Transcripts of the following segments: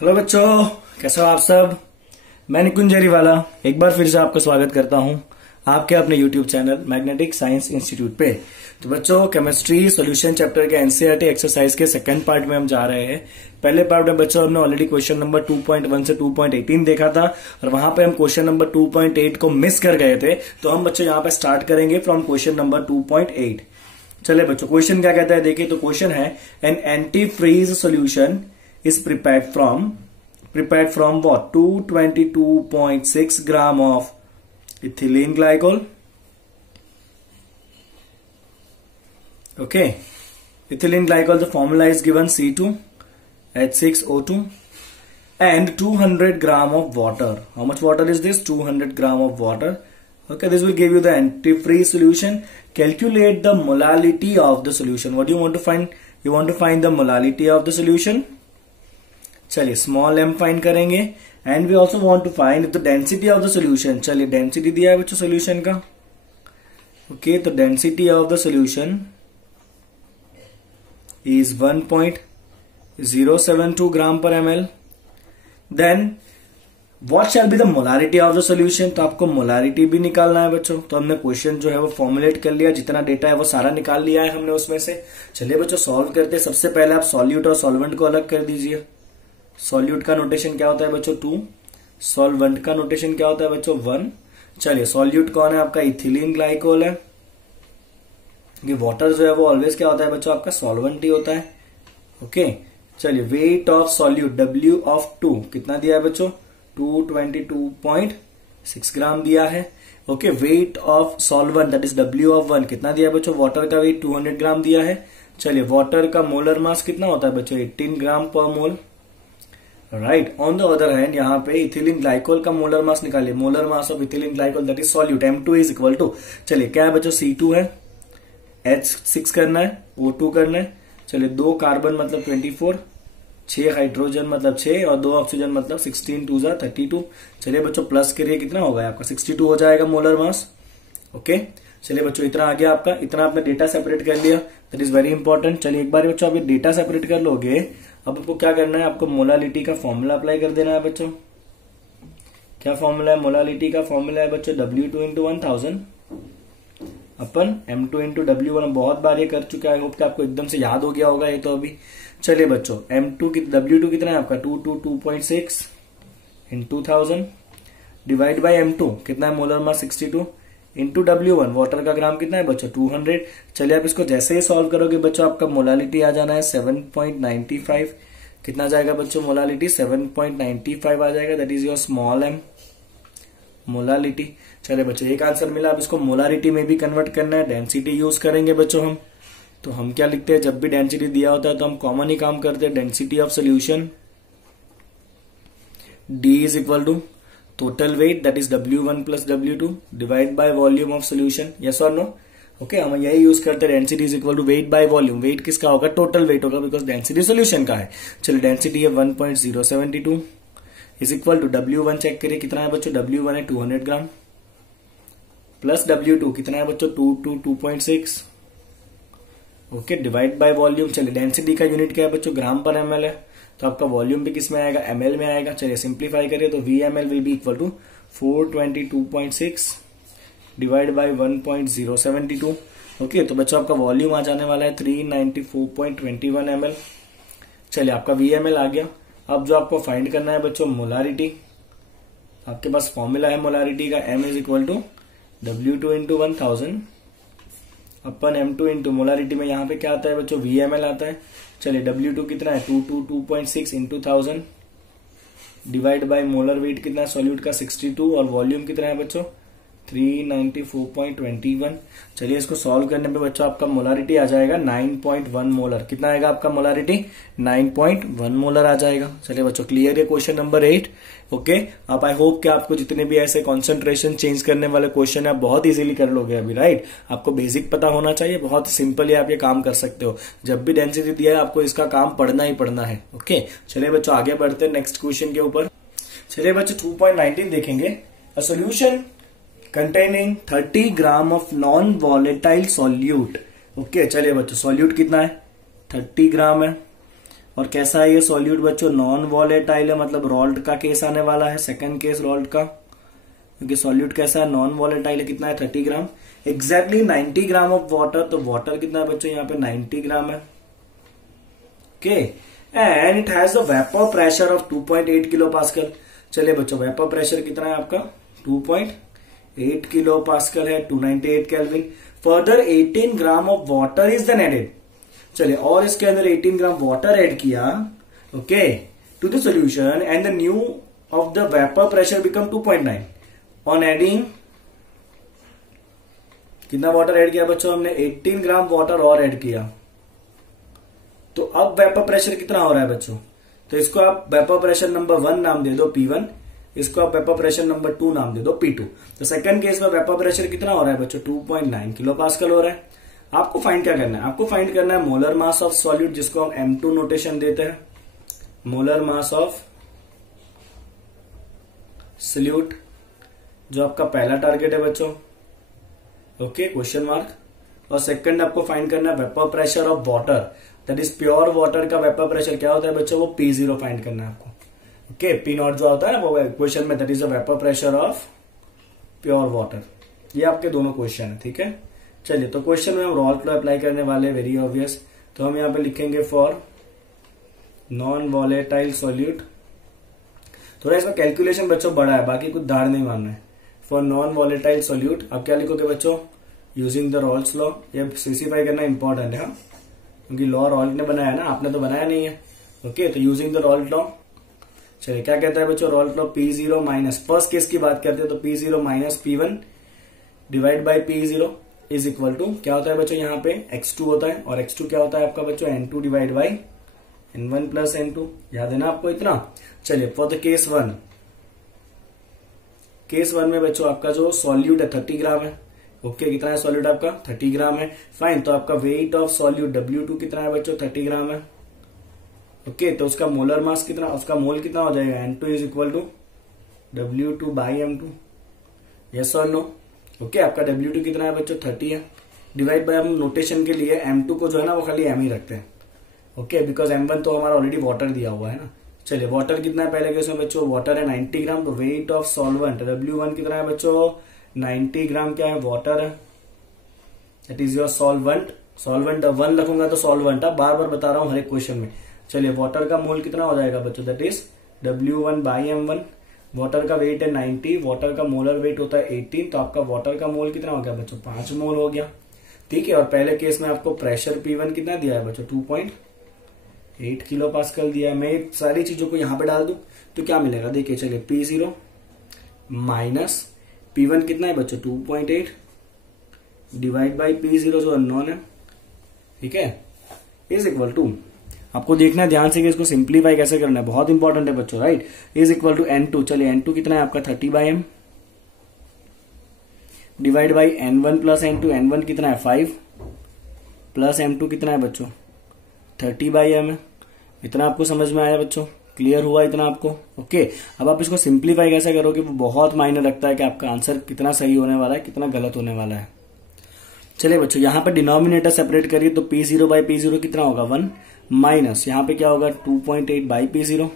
Hello बच्चों, कैसे हो आप सब। मैं निकुंज वाला एक बार फिर से आपका स्वागत करता हूं आपके अपने YouTube channel magnetic science institute पे। तो बच्चों, केमिस्ट्री सॉल्यूशन चैप्टर के एनसीईआरटी एक्सरसाइज के सेकंड पार्ट में हम जा रहे हैं। पहले पार्ट में बच्चों हमने ऑलरेडी क्वेश्चन नंबर 2.1 से 2.18 देखा था और वहां पे हम क्वेश्चन नंबर 2.8 को मिस कर गए थे। तो हम बच्चों यहाँ पे स्टार्ट करेंगे फ्रॉम क्वेश्चन नंबर 2.8। चले बच्चों, क्वेश्चन क्या कहता है देखिए। तो क्वेश्चन है an antifreeze solution is prepared from what? 222.6 gram of ethylene glycol. Okay, ethylene glycol, the formula is given C2H6O2 and 200 gram of water. How much water is this? 200 gram of water. Okay, this will give you the antifreeze solution. Calculate the molality of the solution. What do you want to find? You want to find the molality of the solution. चलिए small m find करेंगे and we also want to find the density of the solution. चलिए density दिया है बच्चों solution का। Okay, तो density of the solution is 1.072 gram पर ml। Then what shall be the molarity of the solution. तो आपको मोलारिटी भी निकालना है बच्चों। तो हमने क्वेश्चन जो है वो फॉर्मुलेट कर लिया, जितना डेटा है वो सारा निकाल लिया है हमने उसमें से। चलिए बच्चों सॉल्व करते हैं। सबसे पहले आप सॉल्यूट और सॉल्वेंट को अलग कर दीजिए। सॉल्यूट का नोटेशन क्या होता है बच्चों 2, सॉल्वेंट का नोटेशन क्या होता है बच्चों 1। चलिए सॉल्यूट कौन है आपका? इथिलीन ग्लाइकोल है। ये वाटर जो है वो ऑलवेज क्या होता है बच्चों आपका सॉल्वेंट ही होता है। ओके, चलिए wait of solute W of 2 कितना दिया है बच्चों? 222.6 ग्राम दिया है। Okay, wait of solvent that is W of 1 कितना दिया है बच्चों? वाटर का वेट 200 ग्राम दिया है। चलिए वाटर का मोलर मास कितना होता है बच्चों? 18 ग्राम पर mole. Right, on the other hand यहाँ पे इथिलीन ग्लाइकोल का मोलर मास निकालिए। Molar mass of ethylene glycol that is solute M2 is equal to, चलिए क्या है बच्चों C2 है, H6 करना है, O2 करना है। चलिए 2 कार्बन मतलब 24, 6 हाइड्रोजन मतलब 6 और 2 ऑक्सीजन मतलब 16 2 जा 32। चलिए बच्चों प्लस करिए, कितना होगा आपका 62 हो जाएगा मोलर मास। ओके, चलिए बच्चों इतना आ गया आपका। इतना आपने डेटा सेपरेट कर लिया, दैट इज वेरी इंपॉर्टेंट। चलिए एक बार बच्चों आप डेटा सेपरेट कर लोगे, अब आपको क्या करना है? आपको मोलालिटी का फॉर्मूला अप्लाई कर देना है बच्चों। क्या फॉर्मूला है? मोलालिटी का फॉर्मूला है बच्चों W2 into 1000 upon M2 into W1। बहुत बार ये कर चुका है, आई होप कि आपको एकदम से याद हो गया होगा ये तो अभी। चलिए बच्चों W2 कितना है आपका? 222.6 इंटू 1000 डिवाइड बाई M2 कितना है? Molar mass 62 into W1 water का ग्राम कितना है बच्चों? 200। चलिए आप इसको जैसे ही सॉल्व करोगे बच्चों आपका मोलालिटी आ जाना है 7.95। कितना जाएगा बच्चों मोलालिटी? 7.95 आ जाएगा, that is your small m molality. चलिए बच्चों एक आंसर मिला। अब इसको मोलारिटी में भी कन्वर्ट करना है, डेंसिटी यूज करेंगे बच्चों हम। तो हम क्या लिखते हैं? जब भी डेंसिटी दिया होता है तो हम कॉमन ही काम करते हैं। Density of solution D is equal to total weight that is W1 plus W2 divide by volume of solution, yes or no? Okay, हम यही यूज करते हैं। Density is equal to weight by volume. Weight किसका होगा? Total weight होगा, because density solution का है। चलिए डेंसिटी है 1.072 is equal to W1 check करिए कितना है बच्चों? W1 है 200 ग्राम प्लस W2 कितना है बच्चों? 2.6। Okay, divide by volume. चलिए डेंसिटी का यूनिट क्या है बच्चों? ग्राम पर ml है, तो आपका वॉल्यूम भी किस में आएगा? ml में आएगा। चलिए सिंप्लीफाई करिए तो VML will be equal to 422.6 divide by 1.072। Okay, तो बच्चों आपका वॉल्यूम आ जाने वाला है 394.21 ml। चलिए आपका VML आ गया। अब जो आपको फाइंड करना है बच्चों मोलारिटी, आपके पास फॉर्मूला है मोलारिटी का M is equal to W2 into 1000 upon M2 into molarity में यहाँ पे क्या आता है बच्चों? VML आता है। चलिए W2 कितना है? 222.6 into 1000 divide by molar wait कितना है सॉल्यूट का? 62 और वॉल्यूम कितना है बच्चों? 394.21। चलिए इसको सॉल्व करने पे बच्चों आपका मोलारिटी आ जाएगा 9.1 मोलर। कितना आएगा आपका मोलारिटी? 9.1 मोलर आ जाएगा। चलिए बच्चों क्लियर है क्वेश्चन नंबर 8। ओके, आप आई होप कि आपको जितने भी ऐसे कॉन्सेंट्रेशन चेंज करने वाले क्वेश्चन है आप बहुत इजीली कर लोगे अभी। राइट, आपको बेसिक पता होना चाहिए, बहुत सिंपली आप ये काम कर सकते हो। जब भी डेंसिटी दिया है आपको इसका काम पढ़ना ही पढ़ना है। ओके, चलिए बच्चों आगे बढ़ते हैं नेक्स्ट क्वेश्चन के ऊपर। चलिए बच्चों 2.19 देखेंगे। A solution containing 30 gram of non volatile solute. Okay, चलिए बच्चों सॉल्यूट कितना है? 30 ग्राम है। और कैसा है ये सॉल्यूट बच्चों, नॉन वॉलेटाइल है, मतलब रॉल्ट का केस आने वाला है, सेकंड केस रॉल्ट का, क्योंकि सॉल्यूट कैसा है, नॉन वॉलेटाइल है। कितना है 30 ग्राम, एग्जैक्टली 90 ग्राम ऑफ वाटर। तो वाटर कितना है बच्चों यहाँ पे 90 ग्राम है। Okay, and it has the vapour pressure of 2.8 kilo pascal. चलिए बच्चों, वेपर प्रेशर कितना है आपका 2.8 किलो पास्कल है, 298 kelvin. Further 18 gram of water is then added. चलिए, और इसके अंदर 18 ग्राम वाटर ऐड किया, okay, to the solution, and the new of the vapour pressure become 2.9 on adding. कितना वाटर ऐड किया बच्चों हमने, 18 ग्राम वाटर और ऐड किया। तो अब वेपर प्रेशर कितना हो रहा है बच्चों, तो इसको आप वेपर प्रेशर नंबर 1 नाम दे दो P1, इसको आप वेपर प्रेशर नंबर 2 नाम दे दो P2। तो सेकंड केस में वेपर प्रेशर कितना हो रहा है बच्चों 2.9 किलो पास्कल हो रहा है। आपको फाइंड क्या करना है, आपको फाइंड करना है मोलर मास ऑफ सॉल्यूट, जिसको हम M2 नोटेशन देते हैं, मोलर मास ऑफ सॉल्यूट, जो आपका पहला टारगेट है बच्चों, ओके, क्वेश्चन मार्क। और सेकंड आपको फाइंड करना है vapour pressure of water, that is pure water का वेपर प्रेशर क्या होता है बच्चों, वो P0 फाइंड करना है आपको। ओके, P0 जो होता है ना वो क्वेश्चन में, that is the vapour pressure of pure water. ये आपके दोनों क्वेश्चन है, ठीक है। चलिए, तो क्वेश्चन में हम रॉल्ट लॉ अप्लाई करने वाले, वेरी ऑब्वियस। तो हम यहाँ पे लिखेंगे फॉर नॉन वॉलेटाइल सॉल्यूट। थोड़ा इसका कैलकुलेशन बच्चों बड़ा है, बाकी कुछ धार नहीं मानना है। फॉर नॉन वॉलेटाइल सॉल्यूट आप क्या लिखोगे बच्चों, यूजिंग द रॉल्ट्स लॉ। ये स्पेसिफाई करना इंपॉर्टेंट है, क्योंकि लॉ रॉल्ट ने बनाया ना, आपने तो बनाया नहीं है। ओके, तो यूजिंग द रॉल्ट लॉ, चलिए क्या कहता है बच्चों Raoult law, P0 minus, first case की बात करते हैं तो P0 minus P1 divide by P0 is equal to क्या होता है बच्चों, यहाँ पे x2 होता है, और x2 क्या होता है आपका बच्चों N2 divide by N1 plus N2। याद है ना आपको इतना। चलिए, फॉर द केस 1, केस 1 में बच्चों आपका जो सॉल्यूट है 30 ग्राम है। ओके, कितना है सॉल्यूट आपका 30 ग्राम है। फाइन, तो आपका वेट ऑफ सॉल्यूट W2 कितना है बच्चों 30 ग्राम है। ओके, तो उसका मोलर मास कितना, उसका मोल कितना हो जाएगा, N2 is equal to W2 by M2, yes और नो। ओके, आपका W2 कितना है बच्चों 30 है, डिवाइड बाय, हम नोटेशन के लिए M2 को जो है ना वो खाली M ही रखते हैं। ओके, बिकॉज M1 तो हमारा ऑलरेडी वाटर दिया हुआ है ना। चलिए, वाटर कितना है पहले केस में बच्चों, वाटर है 90 ग्राम। तो वेट ऑफ सॉल्वेंट W1 कितना है बच्चों 90 ग्राम, क्या है वाटर है, that is your solvent. Solvent 1 रखूंगा तो सॉल्वेंट, अब बार बार बता रहा हूं हर एक क्वेश्चन में। चलिए, वाटर का मोल कितना हो जाएगा बच्चों, that is W1 by M1। Water का वेट है 90, वाटर का मोलर वेट होता है 18, तो आपका वाटर का मोल कितना हो गया बच्चों 5 मोल हो गया, ठीक है। और पहले केस में आपको प्रेशर P1 कितना दिया है बच्चों 2.8 किलो पास्कल दिया है। मैं सारी चीजों को यहां पे डाल दूं तो क्या मिलेगा, देखिए। चलिए, P0 माइनस P1 कितना है बच्चों 2.8 डिवाइड बाई P0 जो अननोन है, ठीक है, इज इक्वल टू, आपको देखना है ध्यान से कि इसको सिंप्लीफाई कैसे करना है, बहुत इंपॉर्टेंट है बच्चों, right. Is equal to N2, चलिए N2 कितना है आपका 30 by M divide by N1 plus N2, N1 कितना है 5 प्लस M2 कितना है बच्चों 30 बाई M है। इतना आपको समझ में आया बच्चों, क्लियर हुआ इतना आपको। ओके, अब आप इसको सिंप्लीफाई कैसे करोगे, वो बहुत मायने रखता है कि आपका आंसर कितना सही होने वाला है, कितना गलत होने वाला है। चलिए बच्चों, यहां पे डिनोमिनेटर सेपरेट करिए, तो P0 बाई P0 कितना होगा 1, माइनस यहाँ पे क्या होगा 2.8 by P0,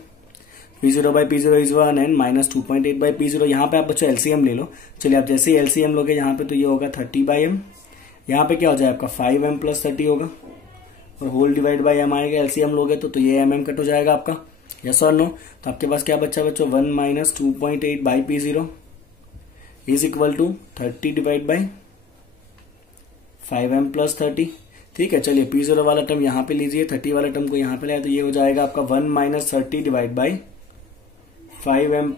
P0 by P0 is 1 and minus 2.8 by P0। यहाँ पे आप बच्चों एलसीएम ले लो। चलिए, आप जैसे ही एलसीएम लोगे यहाँ पे तो ये होगा 30 बाई M, यहाँ पे क्या हो जाएगा आपका 5M प्लस 30 होगा, और होल डिवाइड बाई M आएगा, एलसीएम लोगे तो ये MM कट हो जाएगा आपका, यस और नो। तो आपके पास क्या बच्चा बच्चों 1 minus 2.8 by P0 is equal to 30 divide by 5M plus 30, ठीक है। चलिए, P0 वाला टर्म यहाँ पे लीजिए, 30 वाला टर्म को यहाँ पे लाए तो ये हो जाएगा आपका 1 minus 30 divide by 5M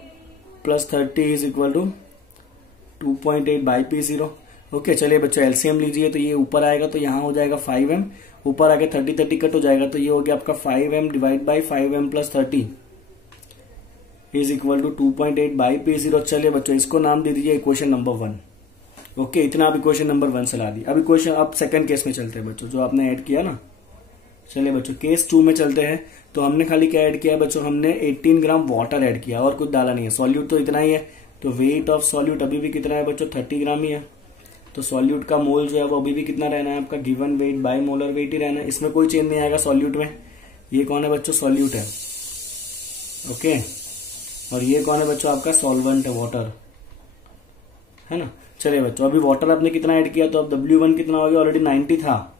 plus 30 is equal to 2.8 by P0। Okay, चलिए बच्चों एलसीएम लीजिए, तो ये ऊपर आएगा तो यहाँ हो जाएगा 5M, ऊपर आके 30 कट हो जाएगा तो ये हो गया आपका 5M divide by 5M plus 30 is equal to 2.8 by P0। चलिए बच्चों, इसको नाम दे दीजिए इक्वेशन नंबर 1। ओके, इतना आप इक्वेशन नंबर 1 से ला दी। अब इक्वेशन, अब सेकंड केस में चलते हैं बच्चों, जो आपने ऐड किया ना। चलिए बच्चों, केस 2 में चलते हैं। तो हमने खाली क्या ऐड किया बच्चों, हमने 18 ग्राम वाटर ऐड किया और कुछ डाला नहीं है, सॉल्यूट तो इतना ही है। तो वेट ऑफ सॉल्यूट अभी भी कितना है बच्चों 30 ग्राम ही है। तो सॉल्यूट का मोल जो है वो अभी भी कितना रहना है आपका, given weight by molar weight ही रहना है, इसमें कोई चेंज नहीं आएगा सॉल्यूट में। ये कौन है बच्चों, सॉल्यूट है। ओके, और ये कौन है बच्चों, आपका सॉल्वेंट है, वाटर है ना। चलिए बच्चों, अभी वाटर आपने कितना ऐड किया, तो अब W1 कितना हो गया, ऑलरेडी 90 था,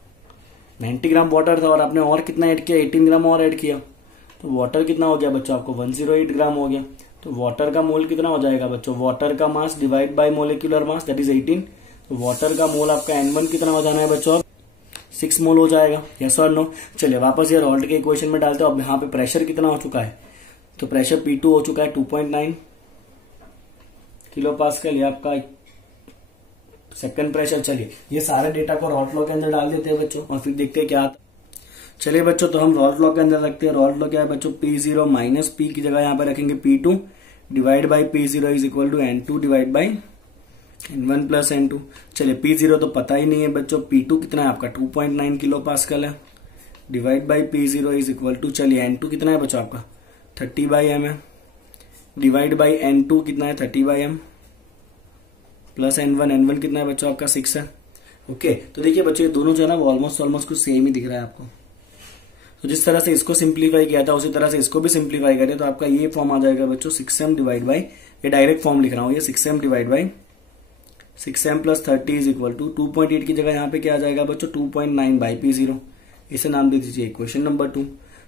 90 ग्राम वाटर था, और आपने और कितना ऐड किया, 18 ग्राम और ऐड किया, तो वाटर कितना हो गया बच्चों आपको 108 ग्राम हो गया। तो वाटर का मोल कितना हो जाएगा बच्चों, वाटर का mass divide by molecular mass that is 18। तो वाटर का मोल आपका N1 कितना हो जाना है बच्चों, 6 मोल हो जाएगा, यस और नो। चलिए वापस ये रॉल्ट के इक्वेशन में डालते हो। अब यहाँ पे प्रेशर कितना हो चुका है, तो प्रेशर P2 हो चुका है 2.9 किलो पास्कल, ये आपका सेकंड प्रेशर। चलिए ये सारे डेटा को रॉल्ट लॉ के अंदर डाल देते हैं बच्चों, और फिर देखते हैं क्या आता। चलिए बच्चों, तो हम रॉल्ट लॉ के अंदर रखते हैं। रॉल्ट लॉ क्या है बच्चों, P0 माइनस P की जगह यहाँ पे रखेंगे P2 divide by P0 is equal to N2 divide by N1 plus N2। चलिए P0 तो पता ही नहीं है बच्चों, P2 कितना है आपका 2.9 किलो पास्कल है, divide by P0 is equal to, चलिए N2 कितना है बच्चों आपका 30 बाई एम है, डिवाइड बाई N2 कितना है 30 बाई एम, प्लस N1 कितना है बच्चों आपका 6 है। ओके, तो देखिए बच्चों ये दोनों जो है ना वो ऑलमोस्ट कुछ सेम ही दिख रहा है आपको। तो जिस तरह से इसको सिंप्लीफाई किया था उसी तरह से इसको भी सिंप्लीफाई करें, तो आपका ये फॉर्म आ जाएगा बच्चों 6m डिवाइड बाई, ये डायरेक्ट फॉर्म लिख रहा हूं, ये 6m divide by 6m plus 30 is equal to 2.8 की जगह यहाँ पे क्या आ जाएगा बच्चों 2.9 बाई P0, इसे नाम दे दीजिए इक्वेशन नंबर 2।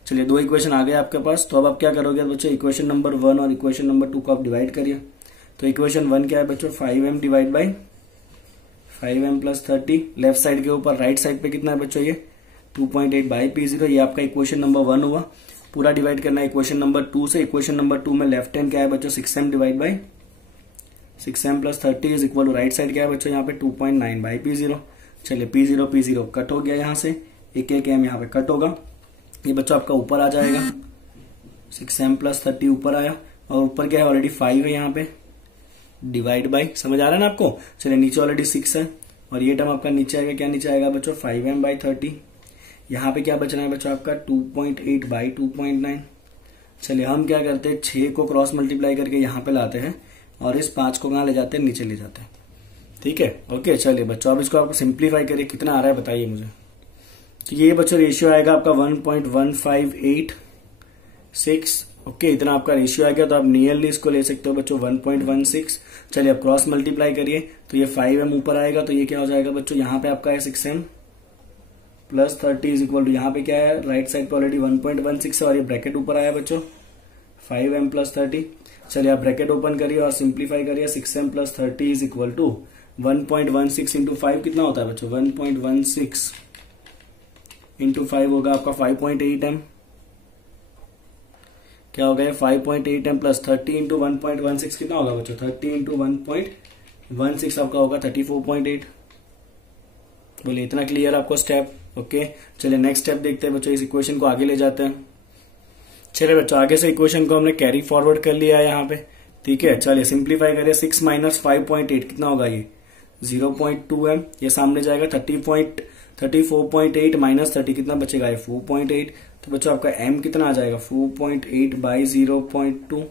चलिए 2 इक्वेशन आ गए आपके पास। तो अब आप क्या करोगे बच्चों, इक्वेशन नंबर 1 और इक्वेशन नंबर 2 को आप डिवाइड करिए। तो इक्वेशन 1 क्या है बच्चों, 5m divide by 5m plus 30, left side के ऊपर, राइट साइड पे कितना है बच्चों ये 2.8 बाई P0, ये आपका इक्वेशन नंबर 1 हुआ। पूरा डिवाइड करना है इक्वेशन नंबर 2 से। इक्वेशन नंबर 2 में लेफ्ट हैंड क्या है बच्चों 6m divide by 6m plus 30 is equal to, right side क्या है बच्चों यहाँ पे 2.9 बाई P0। चलिए P0 कट हो गया, यहाँ से एक m यहाँ पे कट होगा, ये बच्चों आपका ऊपर आ जाएगा, 6m प्लस 30 ऊपर आया, और ऊपर क्या है ऑलरेडी 5 है यहाँ पे, डिवाइड बाई, समझ आ रहा है ना आपको। चलिए नीचे ऑलरेडी 6 है, और ये टर्म आपका नीचे आएगा, क्या नीचे आएगा बच्चों 5m बाई 30, यहाँ पे क्या बचना है बच्चों आपका 2.8 बाई 2.9। चलिए हम क्या करते हैं, 6 को क्रॉस मल्टीप्लाई करके यहाँ पे लाते हैं, और इस 5 को कहाँ ले जाते हैं, नीचे ले जाते हैं, ठीक है। ओके, चलिए बच्चों अब इसको आप सिंप्लीफाई करिए, कितना आ रहा है बताइए मुझे। तो ये बच्चों रेशियो आएगा आपका 1.158 ओके, इतना आपका रेशियो आ गया। तो आप नियरली इसको ले सकते हो बच्चों 1.16। चलिए अब क्रॉस मल्टीप्लाई करिए, तो ये 5m ऊपर आएगा, तो ये क्या हो जाएगा बच्चों, यहाँ पे आपका है 6m plus 30 is equal to, यहाँ पे क्या है राइट साइड पे ऑलरेडी 1.16 है, और ये ब्रैकेट ऊपर आया बच्चों 5m प्लस 30। चलिए आप ब्रैकेट ओपन करिए और सिंप्लीफाई करिए, 6m plus 30 is equal to 1.16 into 5 कितना होता है बच्चों, 1.16 इंटू 5 होगा आपका 5.8m, क्या हो गया 5.8m प्लस 30 इंटू 1.16 कितना होगा बच्चों, 30 इंटू 1.16 आपका होगा 34.8। बोलिए इतना क्लियर आपको स्टेप। ओके, चलिए नेक्स्ट स्टेप देखते हैं बच्चों, इस इक्वेशन को आगे ले जाते हैं। चलिए बच्चों आगे से इक्वेशन को हमने कैरी फॉरवर्ड कर लिया है यहाँ पे, ठीक है। चलिए सिंप्लीफाई करिए, 6 माइनस 5.8 कितना होगा ये 0.2m, ये सामने जाएगा 34.8 माइनस 30 कितना बचेगा ये 4.8। तो बच्चों आपका m कितना आ जाएगा 4.8 बाई 0.2।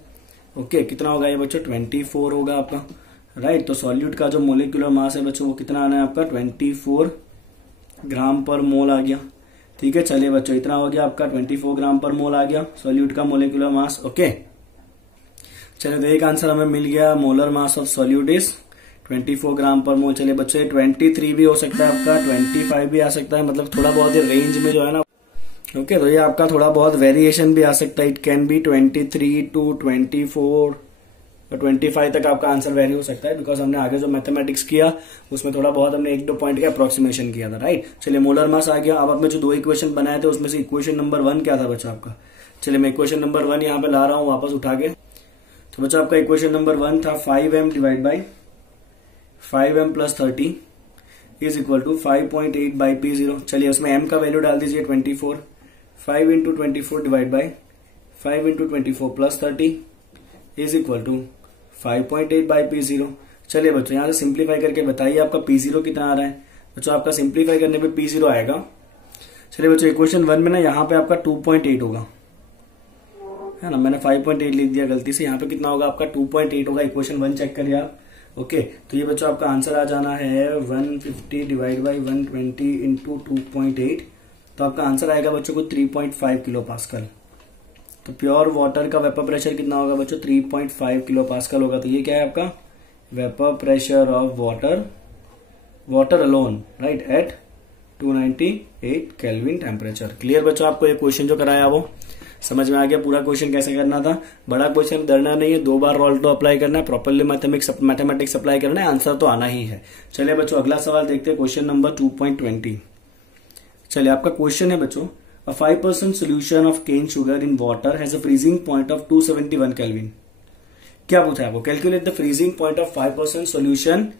ओके, कितना होगा ये बच्चों 24 होगा आपका, राइट। तो सॉल्यूट का जो मोलिकुलर मास है बच्चों वो कितना आना है आपका 24 ग्राम पर मोल आ गया, ठीक है। चलिए बच्चों इतना हो गया आपका 24 ग्राम पर मोल आ गया सॉल्यूट का मोलिकुलर मास। ओके, चलिए तो एक आंसर हमें मिल गया, molar mass of solute is 24 ग्राम पर मोल। चलिए बच्चों 23 भी हो सकता है आपका, 25 भी आ सकता है, मतलब थोड़ा बहुत ही रेंज में जो है ना। ओके, तो ये आपका थोड़ा बहुत वेरिएशन भी आ सकता है, इट कैन बी 23 टू 24 और 25 तक आपका आंसर वेरी हो सकता है, बिकॉज हमने आगे जो मैथमेटिक्स किया उसमें थोड़ा बहुत हमने 1-2 पॉइंट का अप्रोक्सीमेशन किया था, राइट। चलिए मोलर मास आ गया। अब आपने जो 2 इक्वेशन बनाए थे उसमें से इक्वेशन नंबर 1 क्या था बच्चा आपका, चलिए मैं इक्वेशन नंबर 1 यहाँ पे ला रहा हूँ वापस उठा के। तो बच्चा आपका इक्वेशन नंबर 1 था 5m divide by 5m plus 30 is equal to 5.8 by P0। चलिए उसमें m का वैल्यू डाल दीजिए 24, 5 into 24 divide by 5 into 24 plus 30 is equal to 5.8 by P0। चलिए बच्चों यहाँ से सिंप्लीफाई करके बताइए आपका P0 कितना आ रहा है। बच्चों आपका सिंप्लीफाई करने पे P0 आएगा, चलिए बच्चों इक्वेशन 1 में ना यहाँ पे आपका 2.8 होगा, है ना, मैंने 5.8 लिख दिया गलती से, यहाँ पे कितना होगा आपका 2.8 होगा। इक्वेशन 1 चेक करिए आप। ओके, तो ये बच्चों आपका आंसर आ जाना है 150 डिवाइड बाई 120 इंटू 2.8 तो आपका आंसर आएगा बच्चों को 3.5 किलो पास्कल। तो प्योर वाटर का वेपर प्रेशर कितना होगा बच्चों, 3.5 किलो पास्कल होगा। तो ये क्या है आपका vapour pressure of water alone, right, at 298 kelvin temperature. Clear बच्चों, आपको ये क्वेश्चन जो कराया वो समझ में आ गया। पूरा क्वेश्चन कैसे करना था, बड़ा क्वेश्चन डरना नहीं है, 2 बार रोल्टो अप्लाई करना है, प्रॉपरली मैथमेटिक्स अप्लाई करना है, आंसर तो आना ही है। चलिए बच्चों अगला सवाल देखते हैं, क्वेश्चन नंबर 2.20। चलिए आपका क्वेश्चन है बच्चों, a 5% solution of cane sugar in water has a freezing point of 271 Kelvin। क्या पूछा है आपको, calculate the freezing point of 5% solution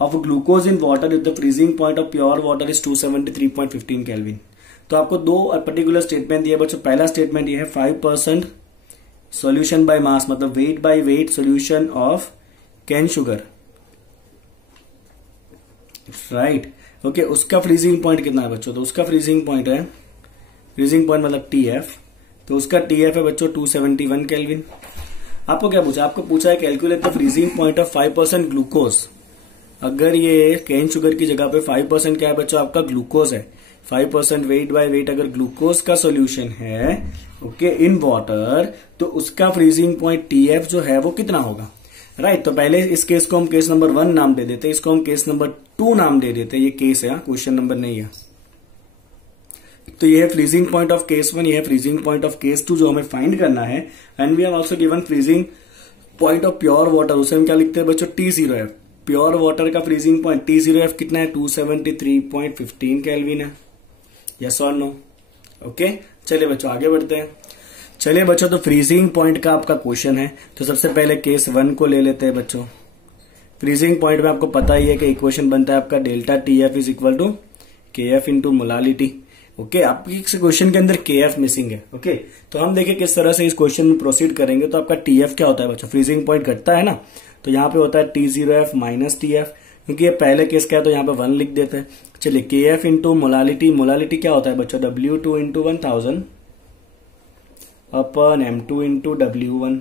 of glucose in water if the freezing point of pure water is 273.15 kelvin. तो आपको 2 particular statement दिए बच्चों। पहला statement ये है 5% सोल्यूशन बाय मास, मतलब wait by wait solution of cane sugar, right, okay. उसका freezing point कितना है बच्चों, तो उसका फ्रीजिंग पॉइंट है, फ्रीजिंग पॉइंट मतलब TF, तो उसका TF है बच्चों 271 केल्विन। आपको क्या पूछा, आपको पूछा है calculate the freezing point of 5% glucose. अगर ये कैन शुगर की जगह पे 5% क्या है बच्चों, आपका ग्लूकोज है, 5% वेट बाय वेट अगर ग्लूकोज का सोल्यूशन है, ओके, इन वाटर, तो उसका फ्रीजिंग पॉइंट TF जो है वो कितना होगा, राइट। तो पहले इस केस को हम केस नंबर 1 नाम दे देते, इसको हम केस नंबर 2 नाम दे देते। ये केस है, क्वेश्चन नंबर नहीं है। तो ये है फ्रीजिंग पॉइंट ऑफ केस 1, ये है फ्रीजिंग पॉइंट ऑफ केस 2 जो हमें फाइंड करना है। And we have also given freezing point of pure water, उसे हम क्या लिखते हैं बच्चों, T0F। प्योर वाटर का फ्रीजिंग पॉइंट T0F कितना है, 273.15 केल्विन है। यस और नो, ओके। चलिए बच्चों आगे बढ़ते हैं। चलिए बच्चों, तो फ्रीजिंग पॉइंट का आपका क्वेश्चन है, तो सबसे पहले केस 1 को ले लेते हैं बच्चों। फ्रीजिंग पॉइंट में आपको पता ही है कि इक्वेशन बनता है आपका delta TF is equal to KF into molality, okay. आपकी इस क्वेश्चन के अंदर KF मिसिंग है, ओके। तो हम देखिए किस तरह से इस क्वेश्चन में प्रोसीड करेंगे। तो आपका TF क्या होता है बच्चों, फ्रीजिंग पॉइंट घटता है ना, तो यहाँ पे होता है T0F माइनस TF, क्योंकि ये पहले केस क्या है तो यहाँ पे 1 लिख देते हैं। चलिए KF इंटू मोलालिटी, मोलालिटी क्या होता है बच्चों, W2 into 1000 upon M2 into W1,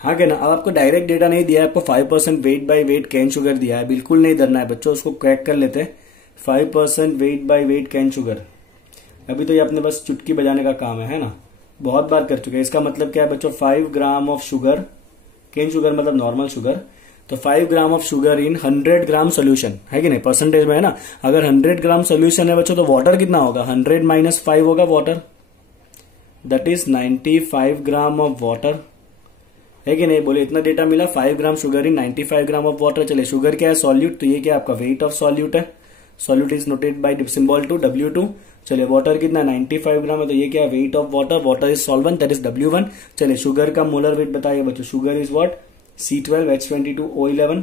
हाँ क्या ना। अब आपको डायरेक्ट डेटा नहीं दिया है, आपको 5% wait by wait cane sugar दिया है, बिल्कुल नहीं डरना है बच्चों, उसको क्रैक कर लेते हैं। 5% wait by wait cane sugar, अभी तो ये अपने बस चुटकी बजाने का काम है ना, बहुत बार कर चुके हैं। इसका मतलब क्या है बच्चों, 5 gram of sugar, cane sugar मतलब नॉर्मल शुगर, तो 5 gram of sugar in 100 gram solution, है कि नहीं, परसेंटेज में है ना। अगर 100 ग्राम सोल्यूशन है बच्चों, तो वाटर कितना होगा, 100 माइनस 5 होगा water, that is 95 gram of water, है कि नहीं। बोले इतना डेटा मिला, 5 gram sugar in 95 gram of water. चले शुगर क्या है, सॉल्यूट, तो ये क्या आपका वेट ऑफ सॉल्यूट है, solute is noted by symbol to W2। चलिए वाटर कितना 95 ग्राम है, तो ये क्या है weight of water, water is solvent that is W1। चलिए शुगर का मोलर वेट बताइए बच्चों, शुगर इज व्हाट, C12H22O11,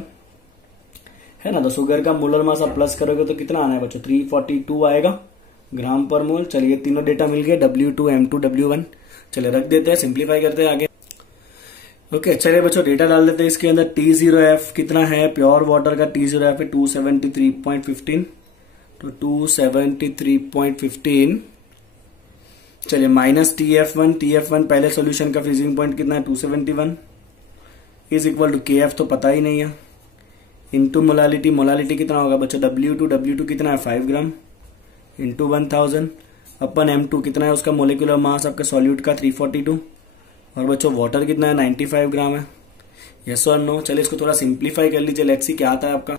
है ना। तो शुगर का मोलर मास आप प्लस करोगे तो कितना आना है बच्चों, 342 आएगा ग्राम पर मोल। चलिए तीनों डेटा मिल गए, W2 M2 W1। चलिए रख देते हैं, सिंप्लीफाई करते हैं आगे, ओके। चलिए बच्चों डेटा डाल देते हैं इसके अंदर। T0F कितना है, प्योर वाटर का T0F है 273.15, तो 273.15। चलिए माइनस TF1, TF1 पहले सोल्यूशन का फ्रीजिंग पॉइंट कितना है 271 इज इक्वल टू KF तो पता ही नहीं है, इंटू मोलालिटी, मोलालिटी कितना होगा बच्चों, W2 कितना है 5 ग्राम इंटू 1000 अपन M2 कितना है, उसका मोलिकुलर मास आपका सॉल्यूट का 342, और बच्चों वाटर कितना है 95 ग्राम है। यस और नो। चलिए इसको थोड़ा सिंप्लीफाई कर लीजिए, लेट्स सी क्या आता है आपका।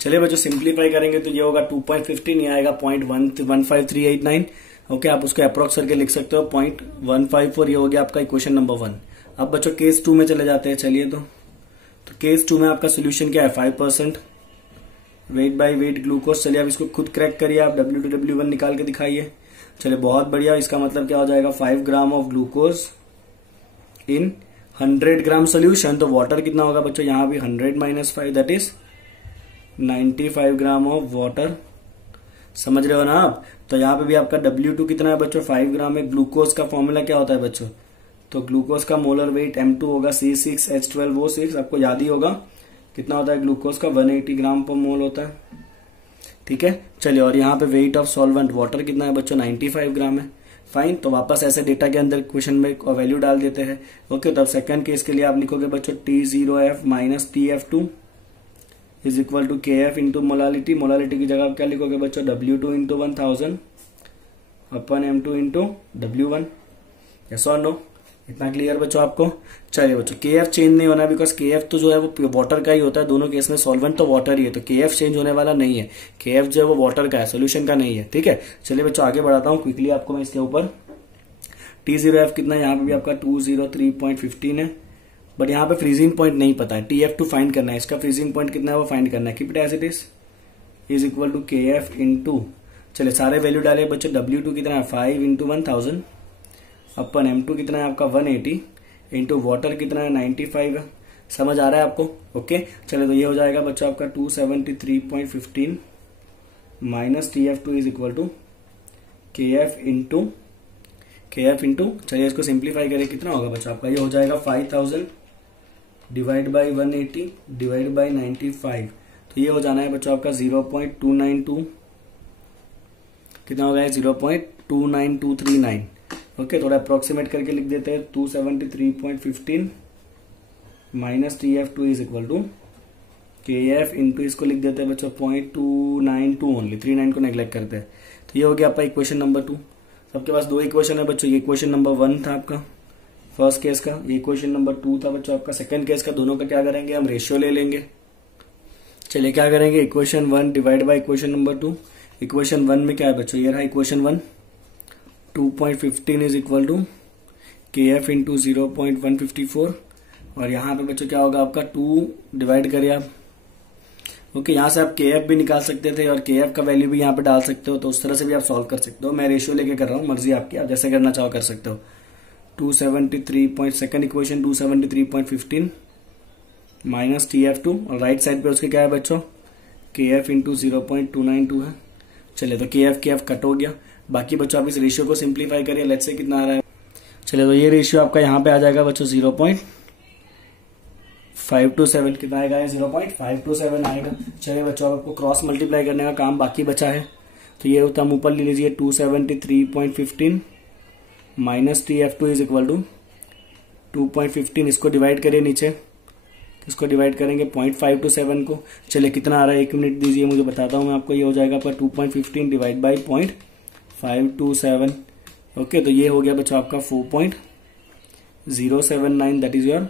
चलिए बच्चों सिंप्लीफाई करेंगे तो ये होगा 2.15, ये आएगा 0.15389, ओके। आप उसको अप्रोक्स करके लिख सकते हो 0.154, ये हो गया आपका इक्वेशन नंबर 1। अब बच्चों केस 2 में चले जाते हैं। चलिए तो केस 2 में आपका सोल्यूशन क्या है, 5% वेट बाय वेट ग्लूकोज। चलिए अब इसको खुद क्रैक करिए, आप W2 W1 निकाल के दिखाइए। चलिए बहुत बढ़िया, इसका मतलब क्या हो जाएगा, 5 gram of glucose in 100 gram solution. तो वाटर कितना होगा बच्चों, यहां भी 100 minus 5 that is 95 gram of water, समझ रहे हो ना आप। तो यहाँ पे भी आपका W2 कितना है बच्चों, 5 ग्राम है। ग्लूकोज का फॉर्मूला क्या होता है बच्चों, तो ग्लूकोज का मोलर वेट M2 होगा C6H12O6, आपको याद ही होगा कितना होता है ग्लूकोज का, 180 ग्राम पर मोल होता है, ठीक है। चलिए और यहाँ पे वेट ऑफ सॉल्वेंट वाटर कितना है बच्चों, 95 ग्राम है। फाइन, तो वापस ऐसे डेटा के अंदर क्वेश्चन में वैल्यू डाल देते हैं, ओके। तब सेकंड केस के लिए आप लिखोगे बच्चों T0F minus TF2 is equal to KF into molality, molality की जगह आप क्या लिखोगे बच्चों, W2 into 1000 upon M2 into W1। Yes और नो, इतना क्लियर बच्चों आपको। चलिए बच्चों, KF चेंज नहीं होना, बिकॉज KF तो जो है वो वाटर का ही होता है, दोनों केस में सॉल्वेंट तो वाटर ही है, तो KF चेंज होने वाला नहीं है। KF जो है वो वाटर का है, सोल्यूशन का नहीं है। ठीक है, चलिए बच्चों आगे बढ़ाता हूँ क्विकली आपको मैं इसके ऊपर। T0F कितना है, यहाँ पे भी आपका 203.15 है, बट यहाँ पे फ्रीजिंग पॉइंट नहीं पता है। TF2 फाइंड करना है, इसका फ्रीजिंग पॉइंट कितना है वो फाइंड करना है। Keep it as it is equal to KF into, चलिए सारे वैल्यू डाले बच्चों। W2 कितना है 5 इंटू 1000, अपन M2 कितना है आपका 180 इंटू वाटर कितना है 95 है। समझ आ रहा है आपको? ओके, चलिए तो ये हो जाएगा बच्चों आपका 273.15 minus TF2 is equal to KF into चलिए इसको सिंप्लीफाई करें, कितना होगा बच्चों आपका, ये हो जाएगा 5000 डिवाइड बाई 180 डिवाइड बाई 95, तो ये हो जाना है बच्चों आपका 0.292, कितना हो गया 0.29239। ओके, थोड़ा अप्रोक्सीमेट करके लिख देते हैं, 273.15 minus TF2 is equal to KF into इसको लिख देते हैं बच्चों 0.292 ओनली, 39 को नेग्लेक्ट करते हैं। तो ये हो गया आपका इक्वेशन नंबर 2। सबके पास दो इक्वेशन है बच्चों, ये इक्वेशन नंबर 1 था आपका फर्स्ट केस का, ये इक्वेशन नंबर 2 था बच्चों आपका सेकंड केस का। दोनों का क्या करेंगे, हम रेशियो ले लेंगे। चलिए क्या करेंगे, equation 1 divide by equation number 2। Equation 1 में क्या है बच्चों, ये रहा equation 1, 2.15 is equal to KF into 0.154, और यहाँ पे बच्चों क्या होगा आपका 2 डिवाइड करिए आप। ओके, यहाँ से आप KF भी निकाल सकते थे और KF का वैल्यू भी यहाँ पे डाल सकते हो, तो उस तरह से भी आप सॉल्व कर सकते हो। मैं रेशियो लेके कर रहा हूँ, मर्जी आपकी, आप जैसे करना चाहो कर सकते हो। 273 सेकंड इक्वेशन 273.15 माइनस TF2, और राइट साइड पे उसके क्या है बच्चों, KF इंटू 0.292 है। चलिए तो KF कट हो गया। बाकी बच्चों आप इस रेशियो को सिंप्लीफाई करिए, लेट्स से कितना आ रहा है। चलिए तो ये रेशियो आपका यहाँ पे आ जाएगा बच्चों 0.527, कितना आएगा, 0.527 आएगा। चलिए बच्चों आपको क्रॉस मल्टीप्लाई करने का काम बाकी बचा है, तो ये होता है ऊपर ले लीजिए 273.15 minus TF2 is equal to 2.15, इसको डिवाइड करिए नीचे, इसको डिवाइड करेंगे 0.527 को। चलिए कितना आ रहा है, 1 मिनट दीजिए मुझे बताता हूँ मैं आपको। ये हो जाएगा आपका 2.15 डिवाइड बाई 0.527। ओके, तो ये हो गया बच्चों आपका 4.079, that is your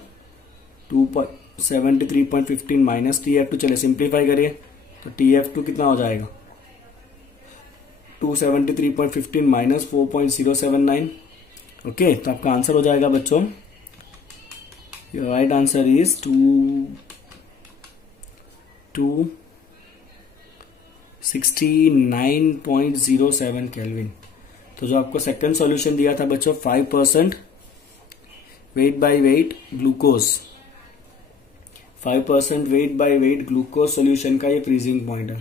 273.15 minus TF2। चलिए सिंप्लीफाई करिए, तो TF2 कितना हो जाएगा 273.15 माइनस 4.079। ओके, तो आपका आंसर हो जाएगा बच्चों, your right answer is 269.07 kelvin. तो जो आपको सेकंड सॉल्यूशन दिया था बच्चों 5% wait by wait glucose, 5% wait by wait glucose solution का ये फ्रीजिंग पॉइंट है,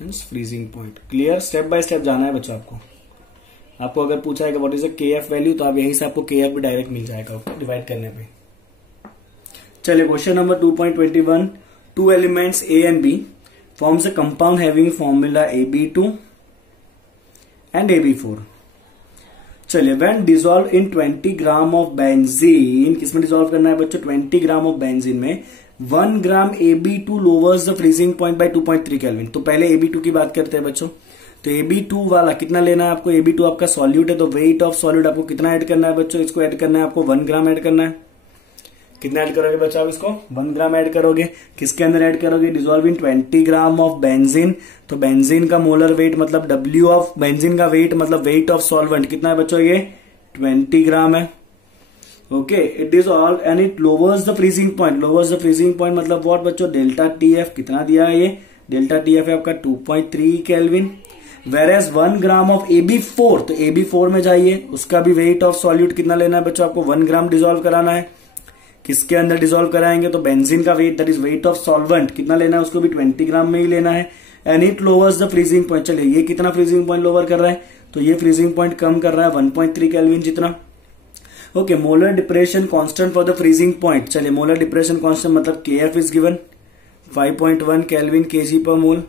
freezing point. Clear, step by step जाना है बच्चों आपको। आपको अगर पूछा है कि what is the KF value, तो आप यहीं से आपको KF भी डायरेक्ट मिल जाएगा डिवाइड करने पे। चलिए question number 2.21, 2 elements A and B forms a compound having formula AB2 and AB4। चलिए, when dissolved in 20 gram of benzene, किसमें डिजोल्व करना है बच्चों, 20 ग्राम ऑफ बेंजीन में 1 ग्राम AB2 louvers the freezing point by 2.3 kelvin. तो पहले AB2 की बात करते हैं बच्चों। तो AB2 वाला कितना लेना है आपको, AB2 आपका सॉल्यूट है, तो वेट ऑफ सॉल्यूट आपको कितना ऐड करना है बच्चों, इसको ऐड करना है आपको 1 ग्राम ऐड करना है। कितना ऐड करोगे बच्चों आप इसको, 1 ग्राम ऐड करोगे। किसके अंदर ऐड करोगे, dissolve in 20 gram of benzene. तो बेंजीन का मोलर वेट मतलब W ऑफ बेंजीन का वेट मतलब वेट ऑफ सॉल्वेंट कितना है बच्चों, ये 20 ग्राम है। Okay, it is all and it louvers the freezing point. Louvers the freezing point मतलब व्हाट बच्चों, डेल्टा TF कितना दिया है, ये डेल्टा TF है आपका 2.3 केल्विन। वेरेज 1 ग्राम ऑफ AB4, तो AB4 में जाइए, उसका भी वेट ऑफ सॉल्यूट कितना लेना है बच्चों, आपको 1 ग्राम डिजोल्व कराना है। किसके अंदर डिजोल्व कराएंगे, तो बेंजीन का weight that is weight of solvent कितना लेना है, उसको भी 20 ग्राम में ही लेना है। And it louvers the freezing point. चलिए ये कितना फ्रीजिंग पॉइंट लोअर कर रहा है, तो ये फ्रीजिंग पॉइंट कम कर रहा है 1.3 केल्विन जितना। Okay, molar depression constant for the freezing point. चलिए मोलर डिप्रेशन कांस्टेंट मतलब KF is given 5.1 kelvin kg per mole.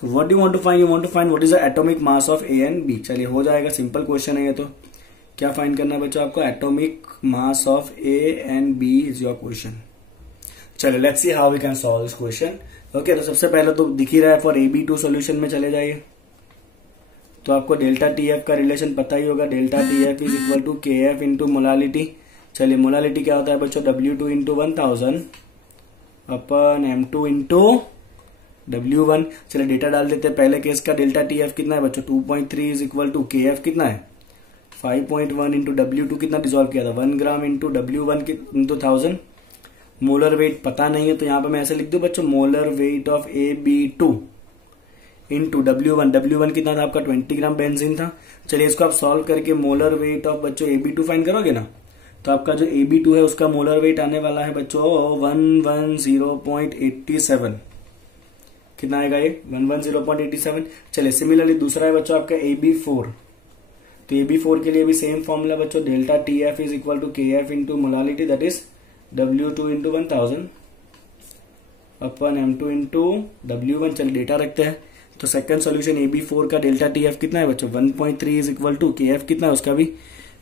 तो what you want to find, you want to find what is the atomic mass of A and B। चलिए हो जाएगा, simple question है ये। तो क्या फाइंड करना है बच्चों आपको, atomic mass of A and B is your question. चलिए let's see how we can solve this question. Okay, तो सबसे पहले तो दिख ही रहा है, फॉर AB2 सॉल्यूशन में चले जाइए। तो आपको डेल्टा टी एफ का रिलेशन पता ही होगा, delta T F is equal to K F into molality. चलिए मोलालिटी क्या होता है बच्चों, W2 into 1000 upon M2 into W1। चलिए डेटा डाल देते हैं। पहले केस का डेल्टा टी एफ कितना है बच्चों, 2.3 is equal to K F कितना है 5.1 इंटू W2 कितना डिजोल्व किया था 1 gram into W1 into 1000। Molar weight पता नहीं है तो यहाँ पे मैं ऐसे लिख दूं बच्चों, molar weight of AB2 into W1। W1 कितना था आपका 20 ग्राम बेंजीन था। चलिए इसको आप सॉल्व करके मोलर वेट ऑफ बच्चों AB2 फाइंड करोगे ना, तो आपका जो AB2 है उसका मोलर वेट आने वाला है बच्चों 110.87। कितना आएगा ये 110.87। चलिए सिमिलरली दूसरा है बच्चों आपका AB4। तो AB4 के लिए भी सेम फॉर्मूला बच्चों, delta T F is equal to K F into molality that is W2 into 1000 upon M2 into W1। चलिए डेटा रखते हैं। तो सेकंड सॉल्यूशन AB4 का डेल्टा टी एफ कितना है बच्चों 1.3 is equal to K F कितना है उसका भी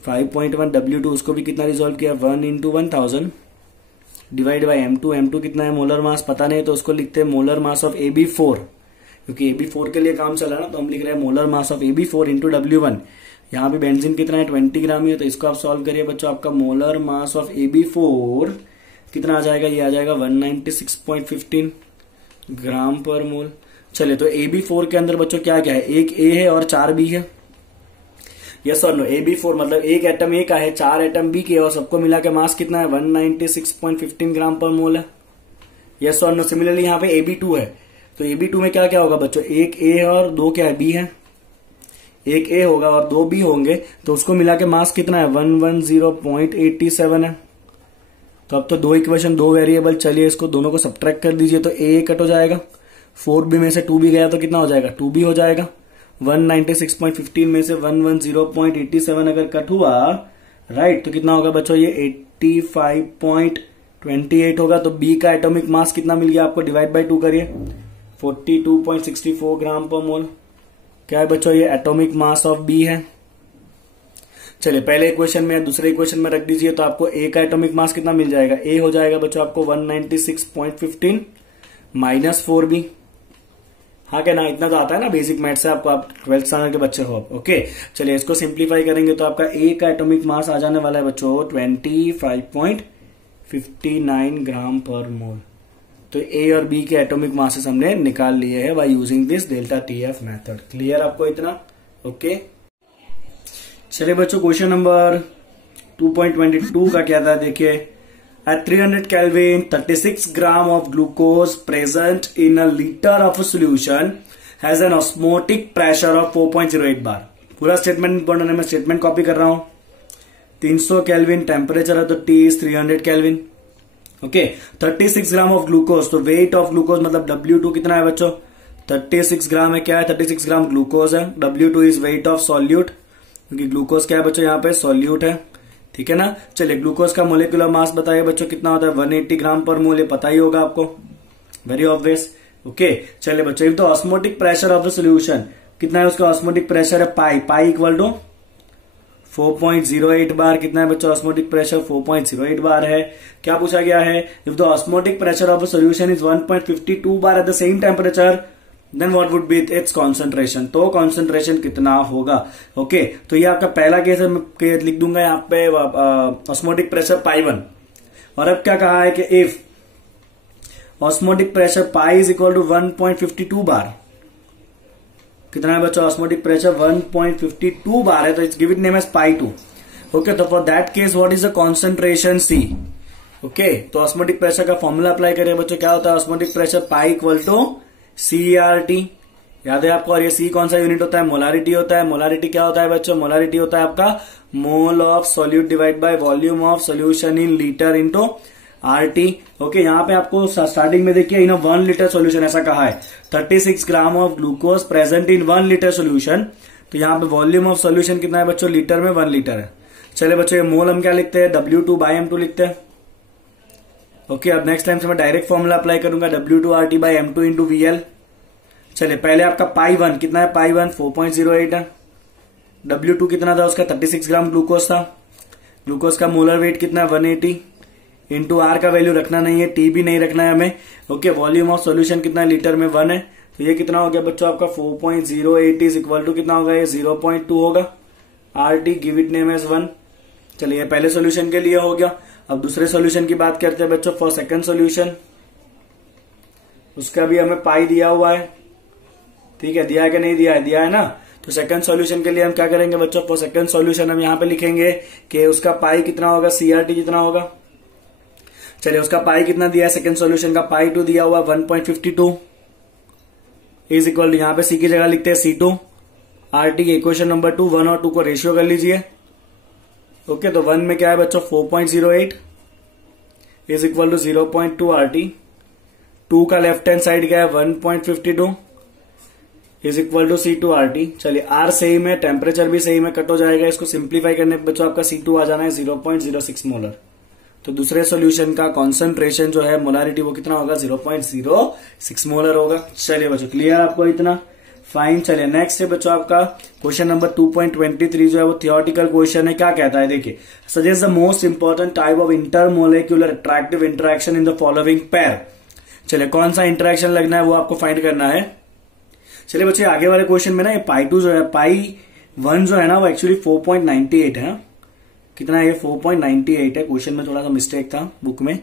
5.1, W2 उसको भी कितना रिजोल्व किया 1 into 1000 divide by M2। M2 कितना है मोलर मास पता नहीं तो उसको लिखते हैं मोलर मास ऑफ AB4, क्योंकि AB4 के लिए काम चल रहा है ना, तो हम लिख रहे हैं molar mass of AB4 into W1। यहाँ पे बेंजीन कितना है 20 ग्राम ही है, तो इसको आप सॉल्व करिए बच्चों, आपका मोलर मास ऑफ AB4 कितना आ जाएगा, ये आ जाएगा 196.15 ग्राम पर मोल। चलिए तो AB4 के अंदर बच्चों क्या क्या है, एक A है और 4 B है। यस और नो, AB4 मतलब एक एटम A का है, 4 एटम B के और सबको मिला के मास कितना है 196.15 ग्राम पर मोल है। यस और नो। सिमिलरली यहाँ पे AB2 है, तो AB2 में क्या क्या होगा बच्चों, एक A है और 2 क्या है B है। एक A होगा और 2 B होंगे, तो उसको मिला के मास कितना है 110.87 है। तो अब तो दो इक्वेशन दो वेरिएबल, चलिए इसको दोनों को सब्ट्रैक्ट कर दीजिए तो A कट हो जाएगा, 4B में से 2B गया तो कितना हो जाएगा 2B हो जाएगा। 196.15 में से 110.87 अगर कट हुआ राइट तो कितना होगा बच्चों, ये 85.28 होगा। तो B का एटॉमिक मास कितना मिल गया आपको, डिवाइड बाय 2 करिए 42.64 ग्राम पर मोल। क्या है बच्चों, ये एटॉमिक मास ऑफ B है। चलिए पहले इक्वेशन में दूसरे इक्वेशन में रख दीजिए तो आपको A का एटॉमिक मास कितना मिल जाएगा, A हो जाएगा बच्चों आपको 196.15 माइनस 4B। हाँ क्या ना, इतना तो आता है ना बेसिक मैथ से आपको, आप 12th स्टैंडर्ड के बच्चे हो। ओके चलिए इसको सिंप्लीफाई करेंगे तो आपका A का एटॉमिक मास आ जाने वाला है बच्चों 25.59 ग्राम पर मोल। तो A और B के एटॉमिक मासेस हमने निकाल लिए हैं by using this delta TF method. Clear आपको इतना? ओके चलिए बच्चों क्वेश्चन नंबर 2.22 का क्या था देखिए, at 300 Kelvin 36 gram of glucose present in a liter of a solution has an osmotic pressure of 4.08 bar। पूरा स्टेटमेंट इंपॉर्टेंट है, मैं स्टेटमेंट कॉपी कर रहा हूं। 300 केल्विन टेम्परेचर है तो T is 300 kelvin. Okay 36 gram of glucose, तो weight of glucose मतलब W2 कितना है बच्चों 36 ग्राम है। क्या है 36 ग्राम ग्लूकोज है। W2 is weight of solute, क्योंकि ग्लूकोज क्या है बच्चों यहाँ पे सॉल्यूट है, ठीक है ना। चलिए ग्लूकोज का मोलिकुलर मास बताइए बच्चों कितना होता है 180 ग्राम पर मोल, ये पता ही होगा आपको, वेरी ऑब्वियस। ओके चलिए बच्चों if the osmotic pressure of the solution कितना है, उसका ऑस्मोटिक प्रेशर है पाई इक्वल टू 4.08 बार। कितना है बच्चों ऑस्मोटिक प्रेशर 4.08 बार है। क्या पूछा गया है, if the osmotic pressure of the solution is 1.52 bar at the same temperature then what would be its concentration, तो कॉन्सेंट्रेशन कितना होगा। ओके तो ये आपका पहला केस है, मैं लिख दूंगा यहाँ पे ऑस्मोटिक प्रेशर पाई1। और अब क्या कहा है कि if osmotic pressure pi is equal to 1.52 bar, कितना है बच्चों ऑस्मोटिक प्रेशर 1.52 बार है, तो it's give it name as पाई2। ओके तो for that case what is the concentration C। Okay तो ऑस्मोटिक प्रेशर का फॉर्मूला अप्लाई करिए बच्चों, क्या होता है osmotic pressure pi equal to CRT, याद है आपको। और ये C कौन सा यूनिट होता है, मोलारिटी होता है। मोलारिटी क्या होता है बच्चों, मोलारिटी होता है आपका mole of solute divide by volume of solution in litre into RT। Okay यहाँ पे आपको स्टार्टिंग में देखिए इन 1 लीटर सोल्यूशन ऐसा कहा है, 36 gram of glucose present in 1 litre solution. तो यहाँ पे वॉल्यूम ऑफ सोल्यूशन कितना है बच्चों, लीटर में 1 लीटर है। चले बच्चों ये मोल हम क्या लिखते हैं W2/M2 लिखते हैं। ओके अब नेक्स्ट टाइम से मैं डायरेक्ट फॉर्मूला अप्लाई करूंगा W2RT/M2 इंटू VL। चलिए पहले आपका पाई1 कितना है, पाई1 4.08 है। W2 कितना था उसका 36 ग्राम ग्लूकोज था। ग्लूकोज का मोलर वेट कितना है 180 इंटू R का वैल्यू रखना नहीं है, T भी नहीं रखना है हमें। ओके वॉल्यूम ऑफ सॉल्यूशन कितना है लीटर में 1 है, तो ये कितना हो गया बच्चों आपका 4.08 इज इक्वल टू कितना होगा, ये 0.2 होगा। RT give it name as 1। चलिए पहले सॉल्यूशन के लिए हो गया। अब दूसरे सॉल्यूशन की बात करते हैं बच्चों, फॉर सेकंड सॉल्यूशन। उसका भी हमें पाई दिया हुआ है, ठीक है, दिया है कि नहीं दिया है, दिया है ना। तो सेकंड सॉल्यूशन के लिए हम क्या करेंगे बच्चों, फॉर सेकंड सॉल्यूशन हम यहां पे लिखेंगे कि उसका पाई कितना होगा, CRT कितना होगा। चलिए उसका पाई कितना दिया है सेकंड सॉल्यूशन का, पाई 2 दिया हुआ 1.52 इज इक्वल टू, यहां पे C की जगह लिखते हैं C2। RT के इक्वेशन नंबर 2, 1 और 2 को रेशियो कर लीजिए। ओके, तो 1 में क्या है बच्चों 4.08 इज इक्वल टू 0.2 RT। 2 का लेफ्ट हैंड साइड क्या है 1.52 is equal to C2 RT। चलिए R सही में, टेम्परेचर भी सही में कट हो जाएगा। इसको सिंप्लीफाई करने पे बच्चों आपका C2 आ जाना है 0.06 मोलर। तो दूसरे सॉल्यूशन का कॉन्सेंट्रेशन जो है, मोलारिटी, वो कितना होगा 0.06 मोलर होगा। चलिए बच्चों क्लियर आपको इतना, फाइन। चलिए नेक्स्ट है बच्चों आपका क्वेश्चन नंबर 2.23 जो है वो थियोरटिकल क्वेश्चन है। क्या कहता है देखिए, suggest the most important type of intermolecular attractive interaction in the following pair. चलिए कौन सा इंटरेक्शन लगना है वो आपको फाइंड करना है। चलिए बच्चे आगे वाले क्वेश्चन में ना ये पाई 2 जो है, पाई 1 जो है ना वो एक्चुअली 4.98 है। कितना है ये 4.98 है। क्वेश्चन में थोड़ा सा मिस्टेक था बुक में।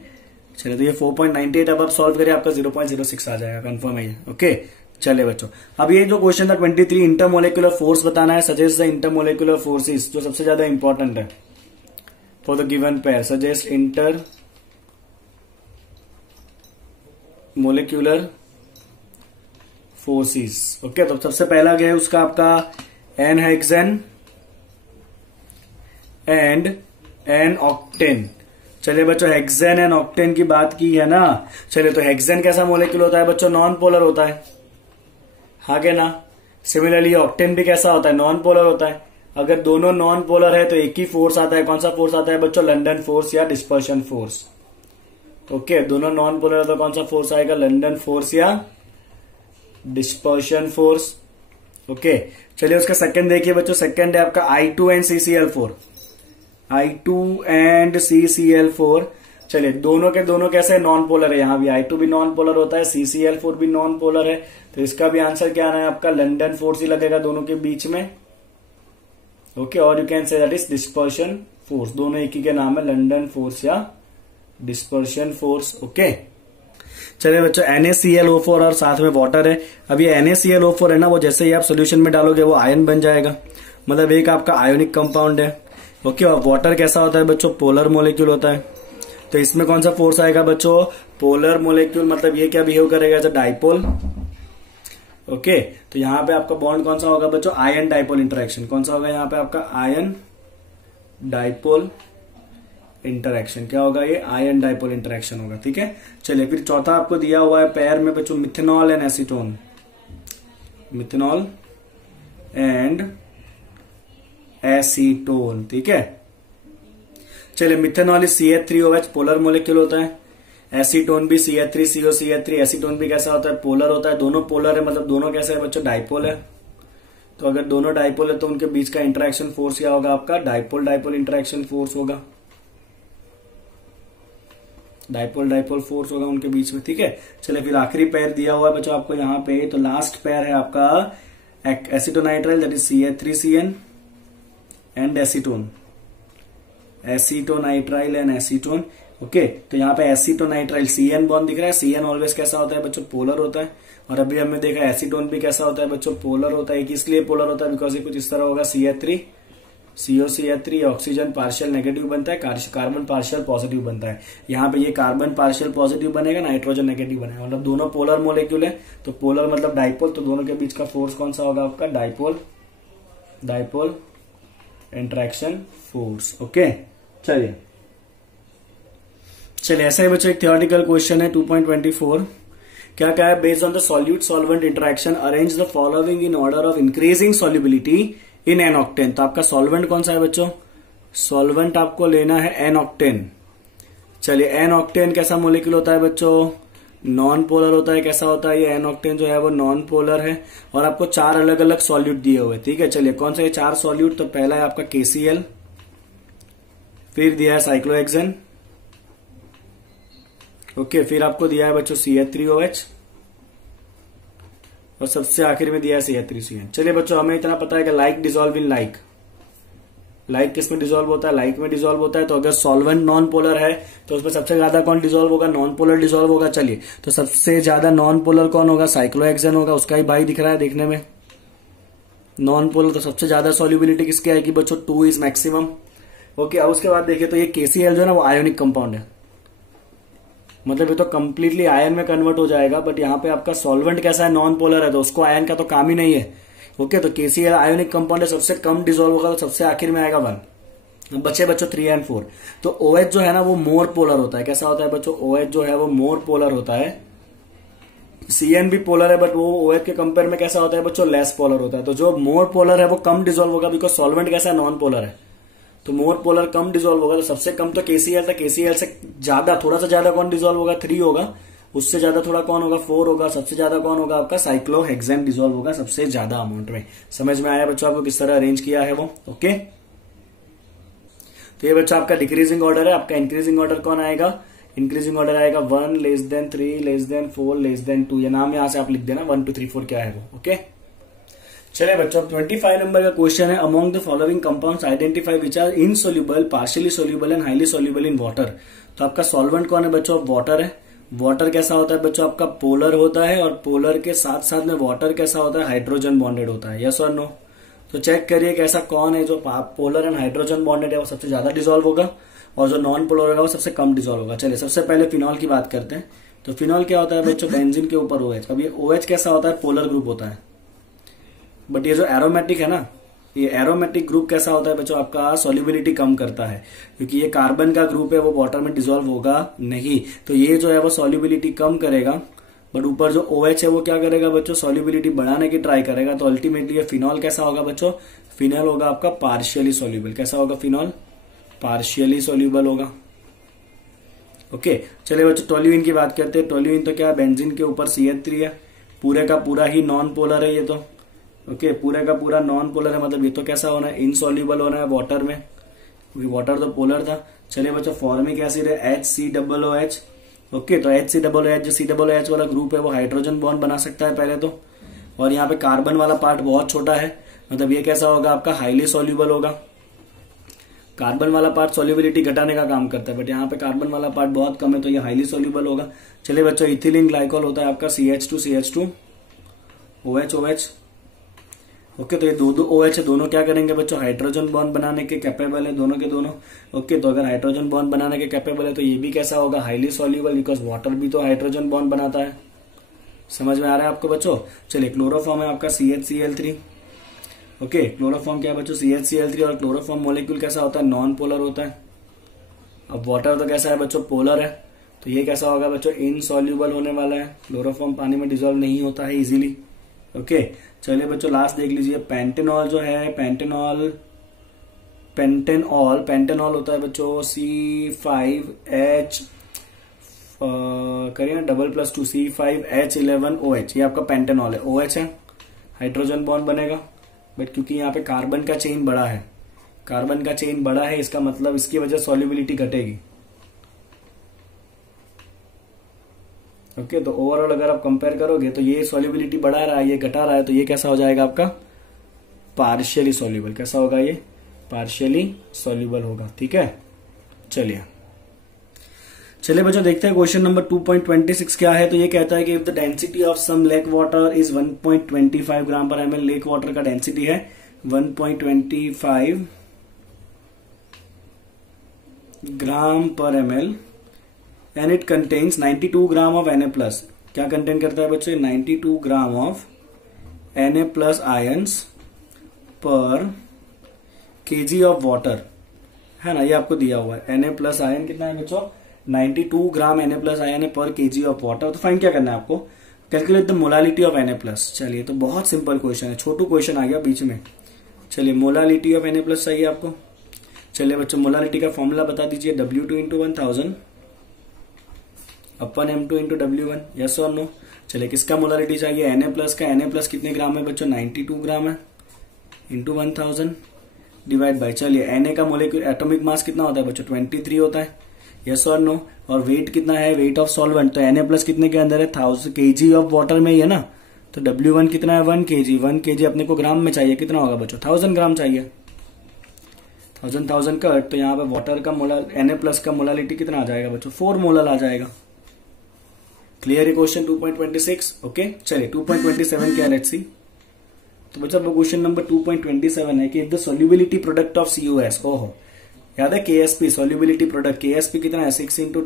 चलिए तो ये 4.98, अब आप सॉल्व करिए आपका 0.06 आ जाएगा, कंफर्म है ये। ओके चलिए बच्चों, अब ये जो क्वेश्चन था 23, इंटरमोलेक्युलर फोर्स बताना है। सजेस्ट द इंटरमोलेक्युलर फोर्सेस, जो सबसे ज्यादा इंपॉर्टेंट है for the given pair. Suggest intermolecular forces. Okay, तो सबसे पहला क्या है उसका आपका n hexane and n octane. चलिए बच्चों हेक्सेन एंड ऑक्टेन की बात की है ना। चलिए तो हेक्सेन कैसा मोलेक्यूल होता है बच्चों, नॉन पोलर होता है, हाँ के ना। सिमिलरली ऑक्टेन भी कैसा होता है, नॉन पोलर होता है। अगर दोनों नॉन पोलर है तो एक ही फोर्स आता है। कौन सा फोर्स आता है बच्चों, लंडन फोर्स या डिस्पर्शन फोर्स। ओके, दोनों नॉन पोलर है तो कौन सा फोर्स आएगा, लंडन फोर्स या डिस्पर्शन फोर्स। ओके, चलिए उसका सेकंड देखिए बच्चों, सेकंड है आपका I2 and CCl4। I2 and CCl4। चलिए दोनों के दोनों कैसे नॉन पोलर है, यहां भी I2 भी नॉन पोलर होता है, CCl4 भी नॉन पोलर है। तो इसका भी आंसर क्या आना है आपका, लंडन फोर्स ही लगेगा दोनों के बीच में। ओके, और you can say that is dispersion force. दोनों एक ही के नाम है, लंडन फोर्स या डिस्पर्शन फोर्स। ओके, चलिए बच्चों NaClO4 और साथ में वाटर है। अब ये NaClO4 है ना, वो जैसे ही आप सोल्यूशन में डालोगे वो आयन बन जाएगा, मतलब एक आपका आयोनिक कंपाउंड है। ओके, और वाटर कैसा होता है बच्चों, पोलर मोलेक्यूल होता है। तो इसमें कौन सा फोर्स आएगा बच्चों, पोलर मोलेक्यूल, मतलब ये क्या बिहेव करेगा एज अ डाइपोल। ओके, तो यहां पे आपका बॉन्ड कौन सा होगा बच्चों, आयन डाइपोल इंटरेक्शन। कौन सा होगा यहाँ पे आपका, आयन डाइपोल इंटरेक्शन। क्या होगा ये, आयन डाइपोल इंटरेक्शन होगा। ठीक है, चलिए फिर चौथा आपको दिया हुआ है पेयर में बच्चों, methanol and acetone. Methanol and acetone, ठीक है। चलिए methanol is CH3OH, polar molecule होता है। एसीटोन भी CH3CO CH3। एसीटोन भी कैसा होता है, पोलर होता है। दोनों पोलर है, मतलब दोनों कैसे है बच्चों, डाइपोल है। तो अगर दोनों डाइपोल है तो उनके बीच का इंटरेक्शन फोर्स क्या होगा आपका, डाइपोल डाइपोल इंटरेक्शन फोर्स होगा। डाइपोल डाइपोल फोर्स होगा उनके बीच में। ठीक है, चलिए फिर आखिरी पेयर दिया हुआ है बच्चों आपको यहाँ पे। तो लास्ट पेयर है आपका acetonitrile, that is CH3CN and acetone. Acetonitrile and acetone. Okay, तो यहाँ पे एसीटोनाइट्राइल CN बॉन्ड दिख रहा है। CN ऑलवेज कैसा होता है बच्चों, पोलर होता है। और अभी हमने देखा एसीटोन भी कैसा होता है बच्चों, पोलर होता है। इसलिए पोलर होता है बिकॉज ये कुछ इस तरह होगा, CH3 ऑक्सीजन पार्शियल नेगेटिव बनता है, कार्बन पार्शियल पॉजिटिव बनता है। यहाँ पे ये कार्बन पार्शियल पॉजिटिव बनेगा, नाइट्रोजन नेगेटिव बनेगा। मतलब दोनों पोलर मोलेक्यूल है, तो पोलर मतलब डाइपोल, तो दोनों के बीच का फोर्स कौन सा होगा आपका, dipole dipole interaction force. Okay, चलिए ऐसा ही बच्चों एक थियोरेटिकल क्वेश्चन है 2.24। क्या क्या है, based on the solute solvent interaction arrange the following in order of increasing solubility in an octane. तो आपका सॉल्वेंट कौन सा है बच्चों, सॉल्वेंट आपको लेना है एन ऑक्टेन। चलिए एन ऑक्टेन कैसा मोलिक्यूल होता है बच्चों, नॉन पोलर होता है। कैसा होता है ये एन ऑक्टेन जो है वो नॉन पोलर है। और आपको 4 अलग अलग सॉल्यूट दिए हुए। ठीक है, चलिए कौन सा ये 4 सॉल्यूट, तो पहला है आपका KCl, फिर दिया है साइक्लोहेक्सेन। ओके, फिर आपको दिया है बच्चों CH3OH, और सबसे आखिर में दिया है CH3CN। चलिए बच्चों, हमें इतना पता है कि like dissolve in like. Like किस में डिजोल्व होता है? लाइक में डिजोल्व होता है। तो अगर सॉल्वेंट नॉन पोलर है तो उसमें सबसे ज्यादा कौन डिजोल्व होगा? नॉन पोलर डिजोल्व होगा। चलिए, तो सबसे ज्यादा नॉन पोलर कौन होगा? साइक्लोहेक्सेन होगा। उसका ही भाई दिख रहा है देखने में नॉन पोलर। तो सबसे ज्यादा सॉल्युबिलिटी किसकी आएगी बच्चों? 2 इज मैक्सिमम। ओके, अब उसके बाद देखिए तो ये KCl जो है ना वो आयोनिक कंपाउंड है, मतलब ये तो कंप्लीटली आयन में कन्वर्ट हो जाएगा। बट यहाँ पे आपका सॉल्वेंट कैसा है? नॉन पोलर है, तो उसको आयन का तो काम ही नहीं है। ओके, तो KCl आयोनिक कंपाउंड है, सबसे कम डिजोल्व होगा, तो सबसे आखिर में आएगा 1। बच्चे 3 एंड 4। तो OH जो है ना वो मोर पोलर होता है। कैसा होता है बच्चों? OH जो है वो मोर पोलर होता है। CN भी पोलर है, बट वो OH के कंपेयर में कैसा होता है बच्चों? लेस पोलर होता है। तो जो मोर पोलर है वो कम डिजोल्व होगा, बिकॉज सॉल्वेंट कैसा है? नॉन पोलर है। तो मोर पोलर कम डिजोल्व होगा। तो सबसे कम तो KCl था। KCl से ज्यादा, थोड़ा सा ज्यादा कौन डिजोल्व होगा? 3 होगा। उससे ज्यादा थोड़ा कौन होगा? 4 होगा। सबसे ज्यादा कौन होगा? आपका साइक्लोहेक्सेन डिजोल्व होगा सबसे ज्यादा अमाउंट में। समझ में आया बच्चों आपको किस तरह अरेंज किया है वो? ओके, तो ये बच्चा आपका डिक्रीजिंग ऑर्डर है। आपका इंक्रीजिंग ऑर्डर कौन आएगा? इंक्रीजिंग ऑर्डर आएगा 1 less than 3 less than 4 less than 2। ये नाम यहां से आप लिख देना 1 2 3 4 क्या है वो। ओके, चलिए बच्चों, 25 नंबर का क्वेश्चन है। Among the following compounds identify which are insoluble, partially soluble and highly soluble in water. तो आपका सॉल्वेंट कौन है बच्चों? वाटर है। वाटर कैसा होता है बच्चों? आपका पोलर होता है, और पोलर के साथ साथ में वाटर कैसा होता है? हाइड्रोजन बॉन्डेड होता है। यस और नो? तो चेक करिए कैसा कौन है जो पोलर एंड हाइड्रोजन बॉन्डेड है वो सबसे ज्यादा डिजोल्व होगा, और जो नॉन पोलर होगा वो सबसे कम डिजोल्व होगा। चलिए, सबसे पहले फिनॉल की बात करते हैं। तो फिनॉल क्या होता है बच्चों? बेंजीन के ऊपर OH। अब ये OH कैसा होता है? पोलर ग्रुप होता है। बट ये जो एरोमेटिक है ना, ये एरोमेटिक ग्रुप कैसा होता है बच्चों? आपका सॉल्युबिलिटी कम करता है, क्योंकि ये कार्बन का ग्रुप है, वो वाटर में डिसॉल्व होगा नहीं। तो ये जो है वो सॉल्युबिलिटी कम करेगा, बट ऊपर जो OH है वो क्या करेगा बच्चों? सॉल्युबिलिटी बढ़ाने की ट्राई करेगा। तो अल्टीमेटली ये फिनॉल कैसा होगा बच्चों? फिनॉल होगा आपका पार्शियली सॉल्युबल। कैसा होगा फिनॉल? पार्शियली सॉल्युबल होगा। ओके, चलिए बच्चों, टोल्यूइन की बात करते हैं। टोल्यूइन तो क्या है? बेंजीन के ऊपर CH3 है, पूरे का पूरा ही नॉन पोलर है ये तो। ओके, पूरे का पूरा नॉन पोलर है, मतलब ये तो कैसा होना है? इनसॉल्युबल होना है वाटर में, क्योंकि वाटर तो पोलर था। चलिए बच्चों, फॉर्मिक एसिड है HCOOH। ओके, तो HCOOH जो COOH वाला ग्रुप है वो हाइड्रोजन बॉन्ड बना सकता है पहले तो, और यहाँ पे कार्बन वाला पार्ट बहुत छोटा है, मतलब ये कैसा होगा? आपका हाईली सॉल्युबल होगा। कार्बन वाला पार्ट सॉल्युबिलिटी घटाने का काम करता है, बट यहाँ पे कार्बन वाला पार्ट बहुत कम है, तो ये हाईली सॉल्युबल होगा। चलिए बच्चों, इथिलीन ग्लाइकॉल होता है आपका CH2 OH। ओके, तो ये दो OH है, दोनों क्या करेंगे बच्चों? हाइड्रोजन बॉन्ड बनाने के कैपेबल है दोनों के दोनों। ओके, तो अगर हाइड्रोजन बॉन्ड बनाने के कैपेबल है तो ये भी कैसा होगा? हाईली सॉल्युबल, बिकॉज वाटर भी तो हाइड्रोजन बॉन्ड बनाता है। समझ में आ रहा है आपको बच्चों? चलिए, क्लोरोफॉर्म है आपका CHCl3। ओके, क्लोरोफॉर्म क्या है बच्चों? CHCl3। और क्लोरोफॉर्म मोलिक्यूल कैसा होता है? नॉन पोलर होता है। अब वाटर तो कैसा है बच्चों? पोलर है, तो ये कैसा होगा बच्चों? इनसॉल्युबल होने वाला है। क्लोरोफॉर्म पानी में डिजोल्व नहीं होता है इजीली। ओके, चलिए बच्चों, लास्ट देख लीजिए। पेंटेनॉल जो है, पेंटेनॉल होता है बच्चों C5H करिए ना, $+2 C5H11OH। ये आपका पेंटेनॉल है, OH है, हाइड्रोजन बॉन्ड बनेगा। बट क्योंकि यहाँ पे कार्बन का चेन बड़ा है, इसका मतलब इसकी वजह सॉल्युबिलिटी घटेगी। ओके, तो ओवरऑल अगर आप कंपेयर करोगे तो ये सॉल्युबिलिटी बढ़ा रहा है, ये घटा रहा है, तो ये कैसा हो जाएगा आपका? Partially soluble. कैसा होगा ये? पार्शियली सॉल्युबल होगा। ठीक है, चलिए बच्चों, देखते हैं क्वेश्चन नंबर 2.26 क्या है। तो ये कहता है कि if the density of some lake water is 1.25 gram पर ml, लेक वाटर का डेंसिटी है 1.25 ग्राम पर ml, and it contains 92 gram of Na+। क्या कंटेन करता है बच्चों? 92 gram of Na+ ions per kg of water, है ना? ये आपको दिया हुआ है। Na+ आयन कितना है बच्चों? 92 ग्राम Na+ आयन है पर kg ऑफ वाटर। तो फाइंड क्या करना है आपको? Calculate the molality of Na+। चलिए, तो बहुत सिंपल क्वेश्चन है, छोटू क्वेश्चन आ गया बीच में। चलिए, मोलालिटी ऑफ Na+ चाहिए आपको। चलिए बच्चों, मोलालिटी का फॉर्मूला बता दीजिए। W2 × 1000 upon M2 × W1। Yes और नो? चलिए, किसका मोलालिटी चाहिए? Na+ का। Na+ कितने ग्राम है बच्चों? 92 ग्राम है, इंटू 1000 डिवाइड बाय, चलिए Na का मोलिक्यूल एटॉमिक मास कितना होता है बच्चों? 23 होता है। यस और नो? और वेट कितना है? वेट ऑफ सॉल्वेंट, तो Na+ कितने के अंदर है? 1000 kg ऑफ वाटर में ही है ना, तो W1 कितना है 1 kg। 1 kg अपने को ग्राम में चाहिए, कितना होगा बच्चों 1000 ग्राम चाहिए। 1000 कट, तो यहाँ पे वाटर का मोलर Na+ का मोलालिटी कितना आ जाएगा बच्चों 4 मोलर आ जाएगा। क्लियर है क्वेश्चन 2.26। ओके चलिए 2.27 क्या है लेट्स सी। तो बच्चों क्वेश्चन नंबर 2.27 है कि the solubility product of CuS, ओहो याद है KSP सोल्यूबिलिटी प्रोडक्ट, KSP कितना है 6 ×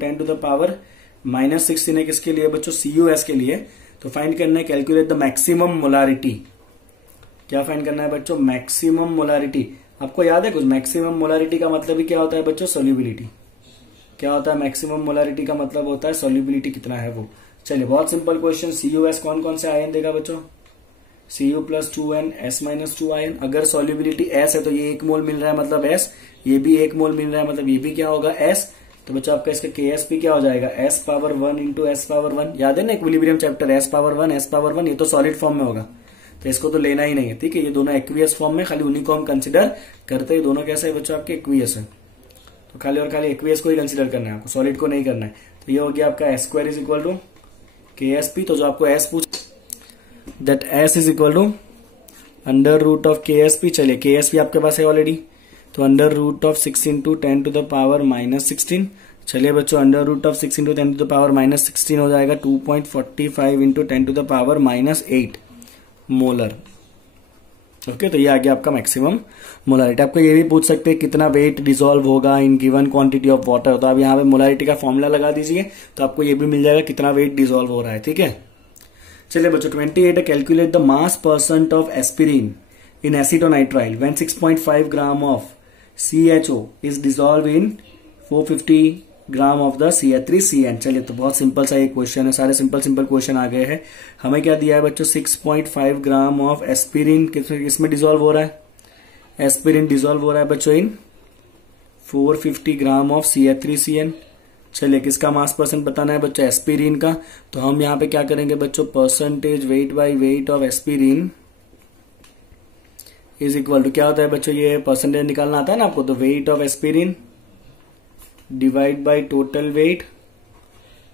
10⁻⁻16 है किसके लिए बच्चों CuS के लिए। तो फाइंड करना है कैलकुलेट द मैक्सिमम मोलारिटी। क्या फाइंड करना है बच्चों मैक्सिमम मोलारिटी। आपको याद है कुछ मैक्सिमम मोलारिटी का मतलब ही क्या होता है बच्चों सोल्यूबिलिटी। क्या होता है मैक्सिमम मोलारिटी का मतलब होता है सोल्यूबिलिटी कितना है वो। चलिए बहुत सिंपल क्वेश्चन, CuS कौन कौन से आयन देगा बच्चों Cu + 2n S - 2 आयन। अगर सोल्यूबिलिटी S है तो ये 1 मोल मिल रहा है मतलब S, ये भी 1 मोल मिल रहा है मतलब ये भी क्या होगा S। तो बच्चों आपका इसका KSP क्या हो जाएगा S⁻1 × S⁻1। याद है ना इक्विलिब्रियम चैप्टर S⁻1 S⁻1, ये तो सॉलिड फॉर्म में होगा तो इसको तो लेना ही नहीं है। ठीक है ये दोनों एक्वियस फॉर्म में, खाली उन्हीं को हम कंसिडर करते हैं। दोनों कैसे है बच्चों आपके एक्वियस है, तो खाली और खाली एक्वियस को ही कंसिडर करना है आपको, सॉलिड को नहीं करना है। तो ये हो गया आपका S² = KSP। तो जो आपको S पूछ दैट S = √of KSP। चलिए KSP आपके पास है ऑलरेडी, तो √of 6 × 10⁻⁻16। चलिए बच्चों √of 6 × 10⁻⁻16 हो जाएगा 2.45 × 10⁻⁻8 मोलर। ओके तो ये आ गया आपका मैक्सिमम मोलारिटी। आपको ये भी पूछ सकते हैं कितना वेट डिसॉल्व होगा in given quantity of water. तो आप यहाँ पे मोलारिटी का फॉर्मूला लगा दीजिए तो आपको ये भी मिल जाएगा कितना वेट डिसॉल्व हो रहा है। ठीक है चलिए बच्चों 28 calculate the mass % of aspirin in acetonitrile when 6.5 gram of CHO is dissolve in 450 gram of the CH3CN। चलिए तो बहुत सिंपल सा ये क्वेश्चन है, सारे सिंपल क्वेश्चन आ गए हैं। हमें क्या दिया है बच्चों 6.5 ग्राम ऑफ एस्पिरिन किसमें डिसॉल्व हो रहा है, एस्पिरिन डिसॉल्व हो रहा है बच्चों इन 450 ग्राम ऑफ CH3CN। चलिए किसका मास % बताना है बच्चों एस्पिरिन का। तो हम यहाँ पे क्या करेंगे बच्चों percentage weight by weight of aspirin is equal to क्या होता है बच्चों ये परसेंटेज निकालना आता है ना आपको। तो wait of aspirin divide by total weight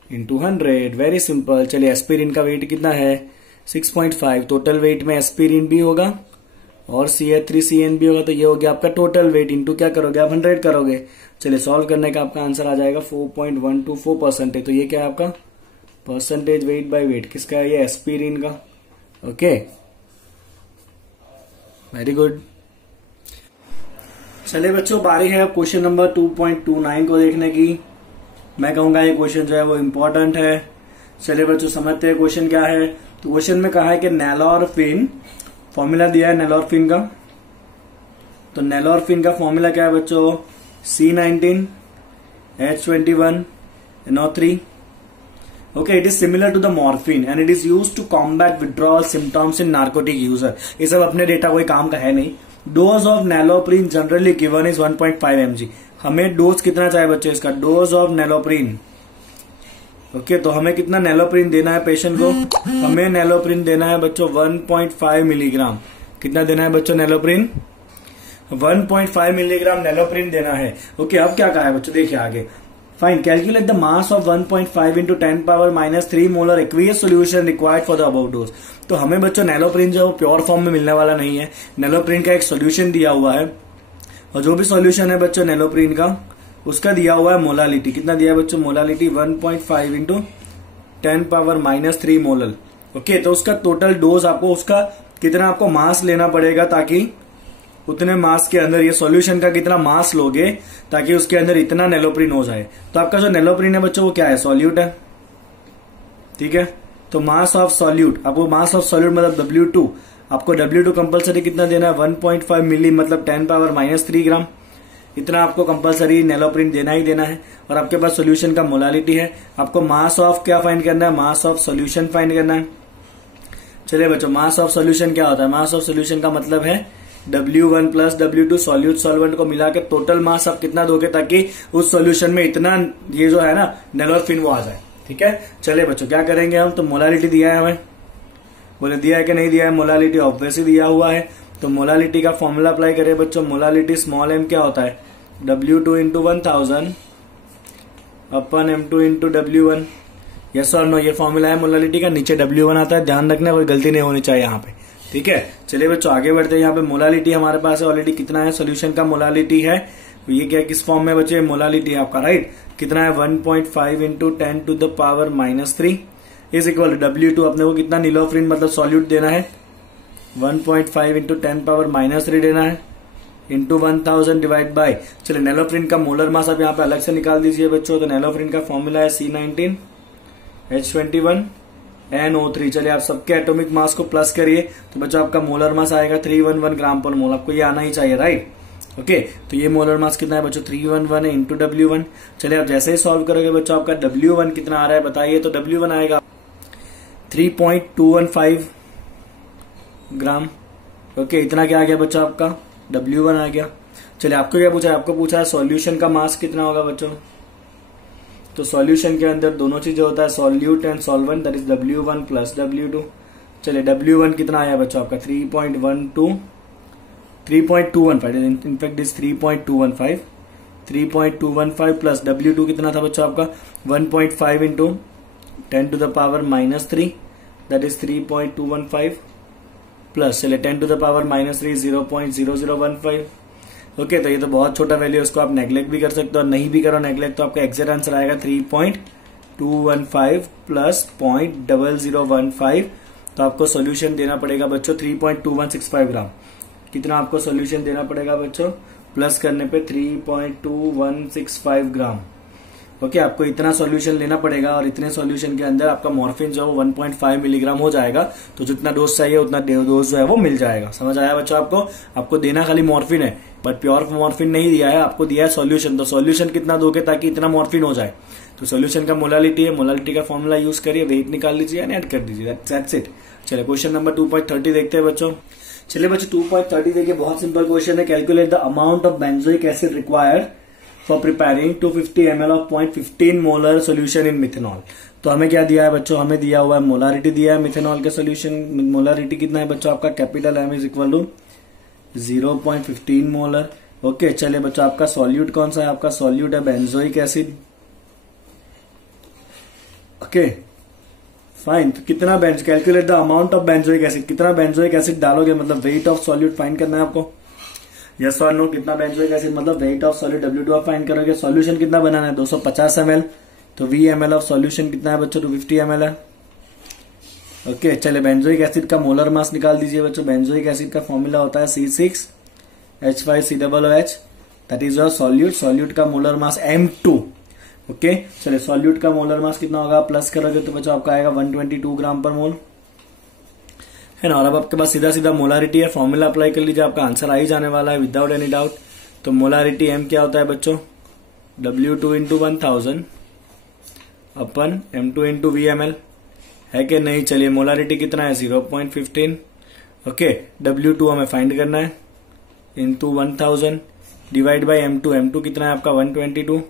into 100, very simple. चलिए एस्पिरिन का वेट कितना है 6.5, टोटल वेट में एस्पिरिन भी होगा और CH3CN भी होगा, तो ये हो गया आपका टोटल वेट इंटू क्या करोगे आप 100 करोगे। चलिए सॉल्व करने का आपका आंसर आ जाएगा 4.124%। तो ये क्या है आपका परसेंटेज वेट बाय वेट किसका है ये एस्पिरिन का। Okay very good. चलिए बच्चों बारी है अब क्वेश्चन नंबर 2.29 को देखने की। मैं कहूंगा ये क्वेश्चन जो है वो इम्पोर्टेंट है। चलिए बच्चों समझते हैं क्वेश्चन क्या है। तो क्वेश्चन में कहा है कि नैलोरफिन, फॉर्मूला दिया है नैलोरफिन का। तो नैलोरफिन का फॉर्मूला क्या है बच्चों C19 H21 NO3। Okay, it is similar to the morphine and it is used to combat withdrawal symptoms in narcotic user। ये सब अपने डेटा कोई काम का है नहीं। Dose of nalorphine generally given is 1.5 mg। हमें डोज कितना चाहिए बच्चों इसका, डोज ऑफ नैलोप्रिन। ओके तो हमें कितना नैलोप्रिन देना है पेशेंट को, हमें नैलोप्रिन देना है बच्चों 1.5 मिलीग्राम। कितना देना है बच्चों नैलोप्रिन 1.5 मिलीग्राम नैलोप्रिन देना है। ओके अब क्या कहा है बच्चों देखिए आगे, fine calculate the mass of 1.5 × 10⁻³ molar aqueous solution required for the above dose. तो हमें बच्चों नैलोप्रिन जो प्योर फॉर्म में मिलने वाला नहीं है, नैलोप्रिन का एक सोल्यूशन दिया हुआ है और जो भी सोल्यूशन है बच्चों नैलोप्रिन का उसका दिया हुआ है मोलालिटी। कितना दिया है बच्चों मोलालिटी 1.5 × 10⁻³ मोलर। ओके तो उसका टोटल डोज आपको उसका कितना आपको मास लेना पड़ेगा ताकि उतने मास के अंदर ये सॉल्यूशन का कितना मास लोगे ताकि उसके अंदर इतना नैलोप्रिन हो जाए। तो आपका जो नैलोप्रिन है बच्चों वो क्या है सॉल्यूट है। ठीक है तो मास ऑफ सॉल्यूट, आपको मास ऑफ सॉल्यूट मतलब W2, आपको W2 कंपलसरी कितना देना है 1.5 मिली मतलब 10⁻³ ग्राम। इतना आपको कंपलसरी नैलोप्रिन देना ही देना है। और आपके पास सोल्यूशन का मोलालिटी है, आपको मास ऑफ क्या फाइंड करना है, मास ऑफ सोल्यूशन फाइंड करना है। चलिए बच्चों मास ऑफ सोल्यूशन क्या होता है, मास ऑफ सोल्यूशन का मतलब है W1 + W2 सॉल्यूट सॉल्वेंट को मिला के टोटल मास आप कितना दोगे ताकि उस सॉल्यूशन में इतना ये जो है ना नैलोप्रिन वो आ जाए। ठीक है चलिए बच्चों क्या करेंगे हम, तो मोलालिटी दिया है हमें, बोले दिया है कि नहीं दिया है, मोलालिटी ऑब्वियसली दिया हुआ है। तो मोलालिटी का फॉर्मूला अप्लाई करें बच्चों, मोलालिटी स्मॉल m क्या होता है W2 × 1000 upon M2 × W1। Yes और नो, ये फॉर्मूला है मोलालिटी का, नीचे W1 आता है, ध्यान रखना कोई गलती नहीं होनी चाहिए यहाँ पे, ठीक है। चलिए बच्चों आगे बढ़ते हैं। यहाँ पे मोलालिटी हमारे पास है ऑलरेडी, कितना है सोल्यूशन का मोलालिटी है, ये क्या किस फॉर्म में बच्चे, मोलालिटी है आपका, राइट। कितना है 1.5 into 10 to the power -3 is equal to W2, अपने को कितना नीलोफ्रिन मतलब सॉल्यूट देना है, 1.5 इंटू 10 पावर -3 देना है, इंटू 1000 डिवाइड बाय, चलिए नेलोफ्रिन का मोलर मास आप यहाँ पे अलग से निकाल दीजिए बच्चों। तो नेलोफ्रिन का फॉर्मूला है C19H21NO3। चलिए आप सबके एटॉमिक मास को प्लस करिए, तो बच्चों आपका मोलर मास आएगा 311 ग्राम पर मोल, आपको ये आना ही चाहिए, राइट। ओके, तो ये मोलर मास कितना है बच्चों, 311 इंटू W1। चलिए आप जैसे ही सॉल्व करोगे बच्चों आपका W1 कितना आ रहा है बताइए, तो W1 आएगा 3.215 ग्राम। ओके, इतना क्या आ गया बच्चों आपका W1 आ गया। चलिए आपको क्या पूछा है, आपको पूछा है सॉल्यूशन का मास कितना होगा बच्चों। तो सॉल्यूशन के अंदर दोनों चीजें होता है, solute and solvent, that is W1 plus W2। चलिए W1 कितना आया बच्चों आपका 3.215, इनफैक्ट इज 3.215 प्लस W2 कितना था बच्चों आपका 1.5 into 10 to the power -3, that is 3.215 plus, चलिए 10 टू द पावर -3 0.0015। ओके, तो ये तो बहुत छोटा वैल्यू है, उसको आप नेग्लेक्ट भी कर सकते हो, और नहीं भी करो नेग्लेक्ट तो आपका एग्जैक्ट आंसर आएगा 3.215 प्लस 0.0015। तो आपको सॉल्यूशन देना पड़ेगा बच्चों 3.2165 ग्राम। कितना आपको सॉल्यूशन देना पड़ेगा बच्चों, प्लस करने पे 3.2165 ग्राम। ओके, आपको इतना सॉल्यूशन लेना पड़ेगा, और इतने सॉल्यूशन के अंदर आपका मॉर्फिन जो है 1.5 मिलीग्राम हो जाएगा। तो जितना डोज चाहिए उतना डोज जो है वो मिल जाएगा। समझ आया बच्चों आपको देना खाली मॉर्फिन है, बट प्योर मॉर्फिन नहीं दिया है, आपको दिया है सॉल्यूशन। तो सॉल्यूशन कितना दोगे ताकि इतना मॉर्फिन हो जाए, तो सॉल्यूशन का मोलालिटी है, मोलालिटी का फॉर्मूला यूज करिए, वेट निकाल लीजिए एंड ऐड कर दीजिए, दैट्स इट। चलिए क्वेश्चन नंबर 2.30 देखते हैं बच्चों। चलिए बच्चों 2.30 देखिए, बहुत सिंपल क्वेश्चन है। Calculate the amount of benzoic acid required for preparing 250 ml of 0.15 molar solution in methanol. तो हमें क्या दिया है बच्चों, हमें दिया हुआ है मोलारिटी दिया है मिथेनॉल के सोल्यूशन। मोलारिटी कितना है बच्चों आपका, capital M is equal to 0.15 molar. Okay, चलिए बच्चों आपका सॉल्यूट कौन सा है, आपका सॉल्यूट है बेंजोइक एसिड। ओके फाइन, तो कितना calculate the amount of benzoic acid, कितना बेंजोइक एसिड डालोगे, मतलब वेट ऑफ सॉल्यूट फाइंड करना है आपको। यस और नो, कितना बेंजोइक एसिड मतलब वेट ऑफ सॉल्यूट W2 आप फाइंड करोगे। सॉल्यूशन कितना बनाना है 250 ml, तो VmL ऑफ सॉल्यूशन कितना है बच्चों 250 ml है। ओके, चले बेंजोइक एसिड का मोलर मास निकाल दीजिए बच्चों। बेंजोइक एसिड का फॉर्मूला होता है C6H5COOH, that is your solute. Solute का मोलर मास M2। ओके, चले सॉल्यूट का मोलर मास कितना होगा, प्लस करोगे तो बच्चों आपका आएगा 122 ग्राम पर मोल, है ना। और अब आपके पास सीधा सीधा मोलारिटी है, फॉर्मूला अप्लाई कर लीजिए, आपका आंसर आ ही जाने वाला है विदाउट एनी डाउट। तो मोलारिटी M क्या होता है बच्चों, W2 into 1000 upon M2 into VmL, है कि नहीं। चलिए मोलारिटी कितना है 0.15। ओके, W2 हमें फाइंड करना है, इंटू 1000 डिवाइड बाई M2 कितना है आपका 122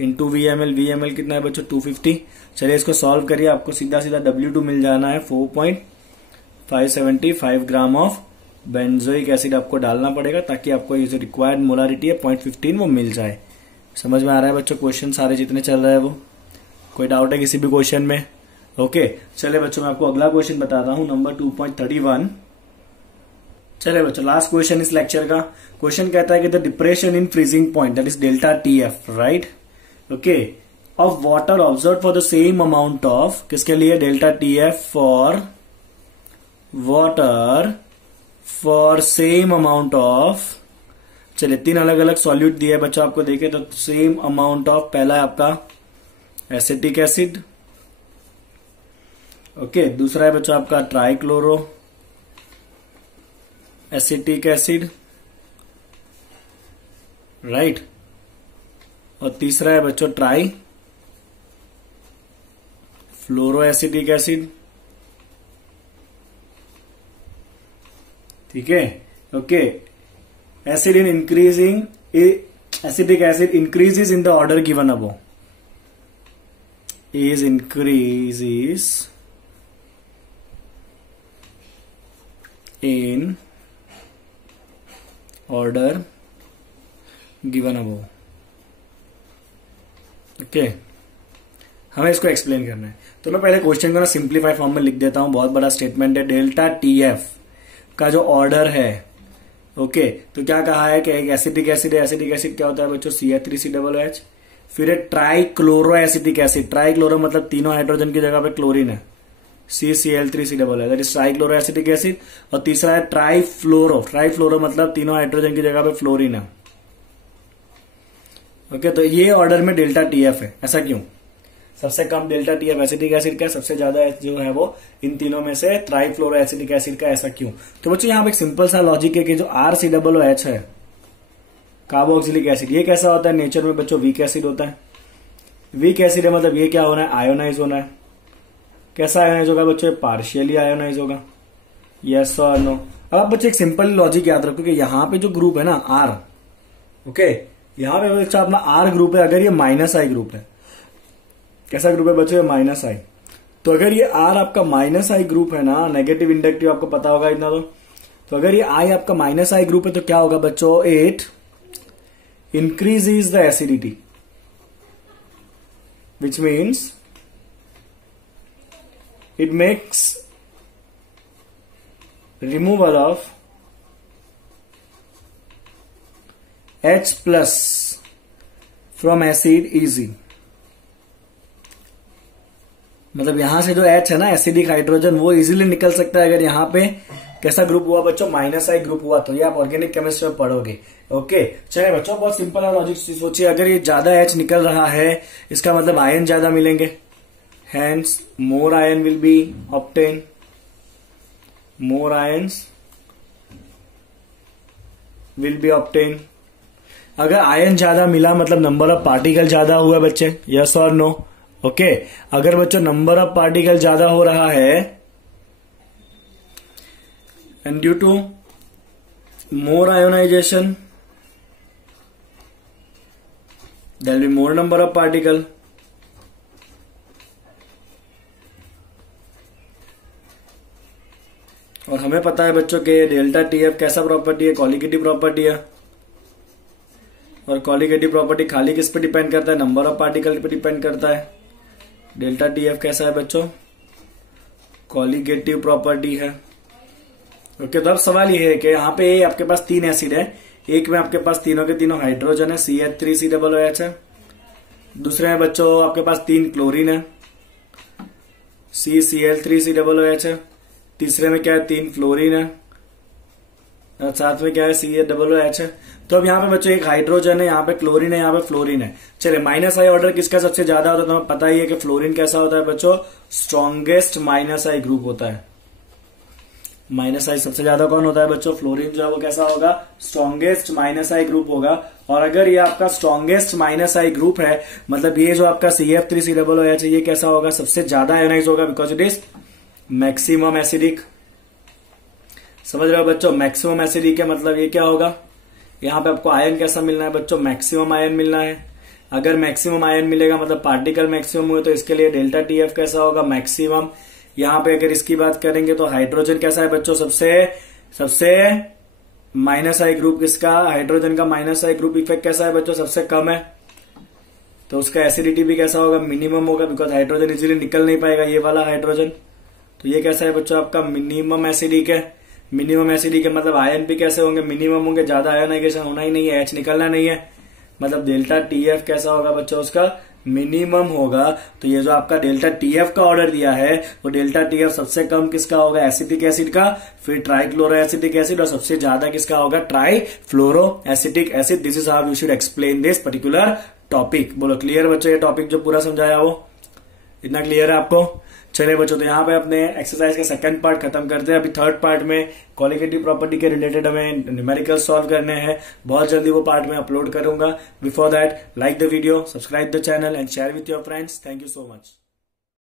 इंटू VmL कितना है बच्चों 250। चलिए इसको सॉल्व करिए, आपको सीधा सीधा W2 मिल जाना है 4.575 ग्राम ऑफ बेंजोइक एसिड आपको डालना पड़ेगा, ताकि आपको ये जो रिक्वायर्ड मोलारिटी है 0.15 वो मिल जाए। समझ में आ रहा है बच्चों क्वेश्चन सारे जितने चल रहे हैं वो, कोई डाउट है किसी भी क्वेश्चन में। ओके, चलिए बच्चों मैं आपको अगला क्वेश्चन बताता हूं, नंबर 2.31। चलिए बच्चों लास्ट क्वेश्चन इस लेक्चर का। क्वेश्चन कहता है कि the depression in freezing point, that is delta TF, right. Okay, of water observe for the same amount of, किसके लिए, delta TF for water for same amount of. चलिए 3 अलग अलग सॉल्यूट दिए बच्चों आपको, देखे तो सेम अमाउंट ऑफ, पहला है आपका एसिटिक एसिड। ओके, दूसरा है बच्चों आपका ट्राइक्लोरो एसिटिक एसिड, राइट। और तीसरा है बच्चों ट्राई फ्लोरो एसिटिक एसिड, ठीक है। Okay, acid in increasing, acetic acid increases in the order given above, is increases in order given above. Okay, हमें इसको एक्सप्लेन करना है। तो मैं पहले क्वेश्चन को ना सिंप्लीफाई फॉर्म में लिख देता हूं, बहुत बड़ा स्टेटमेंट है। डेल्टा टीएफ का जो ऑर्डर है, ओके, तो क्या कहा है कि एक एसिटिक एसिड है। एसिटिक एसिड क्या होता है बच्चों? CH3COOH। फिर एक ट्राइक्लोरो एसिटिक एसिड, ट्राइक्लोरो मतलब तीनों हाइड्रोजन की जगह पे क्लोरीन है, CCl3COOH, that is trichloro acetic acid. और तीसरा है ट्राइफ्लोरो, ट्राइफ्लोरो मतलब तीनों हाइड्रोजन की जगह पे फ्लोरीन है। ओके, तो ये ऑर्डर में डेल्टा टीएफ है। ऐसा क्यों? सबसे कम डेल्टा टीएफ एसिटिक एसिड का, सबसे ज्यादा जो है वो इन तीनों में से ट्राइफ्लोरो एसिटिक एसिड का। ऐसा क्यों? तो बच्चों यहाँ पे एक सिंपल सा लॉजिक है कि जो RCOOH है, कार्बोक्सिलिक एसिड, ये कैसा होता है नेचर में बच्चों? वीक एसिड होता है। वीक एसिड है मतलब ये क्या होना है? आयोनाइज होना है। कैसा आयोनाइज होगा बच्चों? पार्शियली आयोनाइज होगा। यस और नो? अब आप बच्चे एक सिंपल लॉजिक याद रखो कि यहाँ पे जो ग्रुप है ना R, ओके, यहाँ पे बच्चा अपना R ग्रुप है। अगर ये -I ग्रुप है, कैसा ग्रुप है बच्चों? -I। तो अगर ये R आपका -I ग्रुप है ना, नेगेटिव इंडक्टिव आपको पता होगा इतना तो अगर ये I आपका -I ग्रुप है तो क्या होगा बच्चों? It increases the acidity, which means it makes removal of H plus from acid easy। मतलब यहां से जो H है ना, एसिडिक हाइड्रोजन, वो इजीली निकल सकता है अगर यहां पे कैसा ग्रुप हुआ बच्चों? -I ग्रुप हुआ। तो ये आप ऑर्गेनिक केमिस्ट्री में पढ़ोगे। ओके, चलिए बच्चों, बहुत सिंपल है लॉजिक। सोचिए अगर ये ज्यादा H निकल रहा है, इसका मतलब आयन ज्यादा मिलेंगे, hence more ion will be obtain, more ions will be obtain. अगर आयन ज्यादा मिला मतलब नंबर ऑफ पार्टिकल ज्यादा हुआ बच्चे, यस और नो? ओके, अगर बच्चों नंबर ऑफ पार्टिकल ज्यादा हो रहा है and due to more ionization there will be more number of particle। और हमें पता है बच्चों के डेल्टा टीएफ कैसा प्रॉपर्टी है? कॉलिगेटिव प्रॉपर्टी है। और कॉलिगेटिव प्रॉपर्टी खाली किस पे डिपेंड करता है? नंबर ऑफ पार्टिकल पे डिपेंड करता है। डेल्टा टीएफ कैसा है बच्चों? कॉलिगेटिव प्रॉपर्टी है। ओके, तो अब सवाल ये है कि यहाँ पे आपके पास 3 एसिड है, एक में आपके पास तीनों के तीनों हाइड्रोजन है, CH3COOH है। दूसरे में बच्चों आपके पास 3 क्लोरीन है, CCl3COOH है। तीसरे में क्या है? 3 फ्लोरीन है, और साथ में क्या है? CH है। तो अब यहाँ पे बच्चों एक हाइड्रोजन है, यहाँ पे क्लोरीन है, यहाँ पे फ्लोरीन है। चलिए, -I ऑर्डर किसका सबसे ज्यादा होता है? तो हमें पता ही है कि फ्लोरीन कैसा होता है बच्चों? स्ट्रॉन्गेस्ट -I ग्रुप होता है। -I सबसे ज्यादा कौन होता है बच्चों? फ्लोरीन जो है वो कैसा होगा? स्ट्रॉन्गेस्ट -I ग्रुप होगा। और अगर ये आपका स्ट्रॉन्गेस्ट -I ग्रुप है मतलब ये जो आपका CF3COOH है, ये कैसा होगा? सबसे ज्यादा आयोनाइज होगा, because it is maximum acidic. समझ रहे हो बच्चों? मैक्सिमम एसिडिक है मतलब ये क्या होगा? यहाँ पे आपको आयन कैसा मिलना है बच्चों? मैक्सिमम आयन मिलना है। अगर मैक्सिमम आयन मिलेगा मतलब पार्टिकल मैक्सिमम हुए, तो इसके लिए डेल्टा टीएफ कैसा होगा? मैक्सिमम। यहाँ पे अगर इसकी बात करेंगे तो हाइड्रोजन कैसा है बच्चों? सबसे -I ग्रुप किसका? हाइड्रोजन का -I ग्रुप इफेक्ट कैसा है बच्चों? सबसे कम है। तो उसका एसिडिटी भी कैसा होगा? मिनिमम होगा, बिकॉज हाइड्रोजन इजीली निकल नहीं पाएगा, ये वाला हाइड्रोजन। तो ये कैसा है बच्चों? आपका मिनिमम एसिडिक है। मिनिमम एसिडिक है मतलब आयन भी कैसे होंगे? मिनिमम होंगे, ज्यादा आयनाइजेशन होना ही नहीं है, H निकलना नहीं है। मतलब डेल्टा टीएफ कैसा होगा बच्चों? उसका मिनिमम होगा। तो ये जो आपका डेल्टा टीएफ का ऑर्डर दिया है, वो डेल्टा टीएफ सबसे कम किसका होगा? एसिटिक एसिड का, फिर ट्राइक्लोरो एसिटिक एसिड, और सबसे ज्यादा किसका होगा? Trifluoro acetic acid. This is how you should explain this particular topic. बोलो क्लियर बच्चों? ये टॉपिक जो पूरा समझाया वो इतना क्लियर है आपको? चलिए बच्चों, तो यहाँ पे अपने एक्सरसाइज का सेकंड पार्ट खत्म करते हैं। अभी थर्ड पार्ट में क्वालिटेटिव प्रॉपर्टी के रिलेटेड हमें न्यूमेरिकल सॉल्व करने हैं। बहुत जल्दी वो पार्ट में अपलोड करूंगा। Before that, like the video, subscribe the channel and share with your friends. Thank you so much.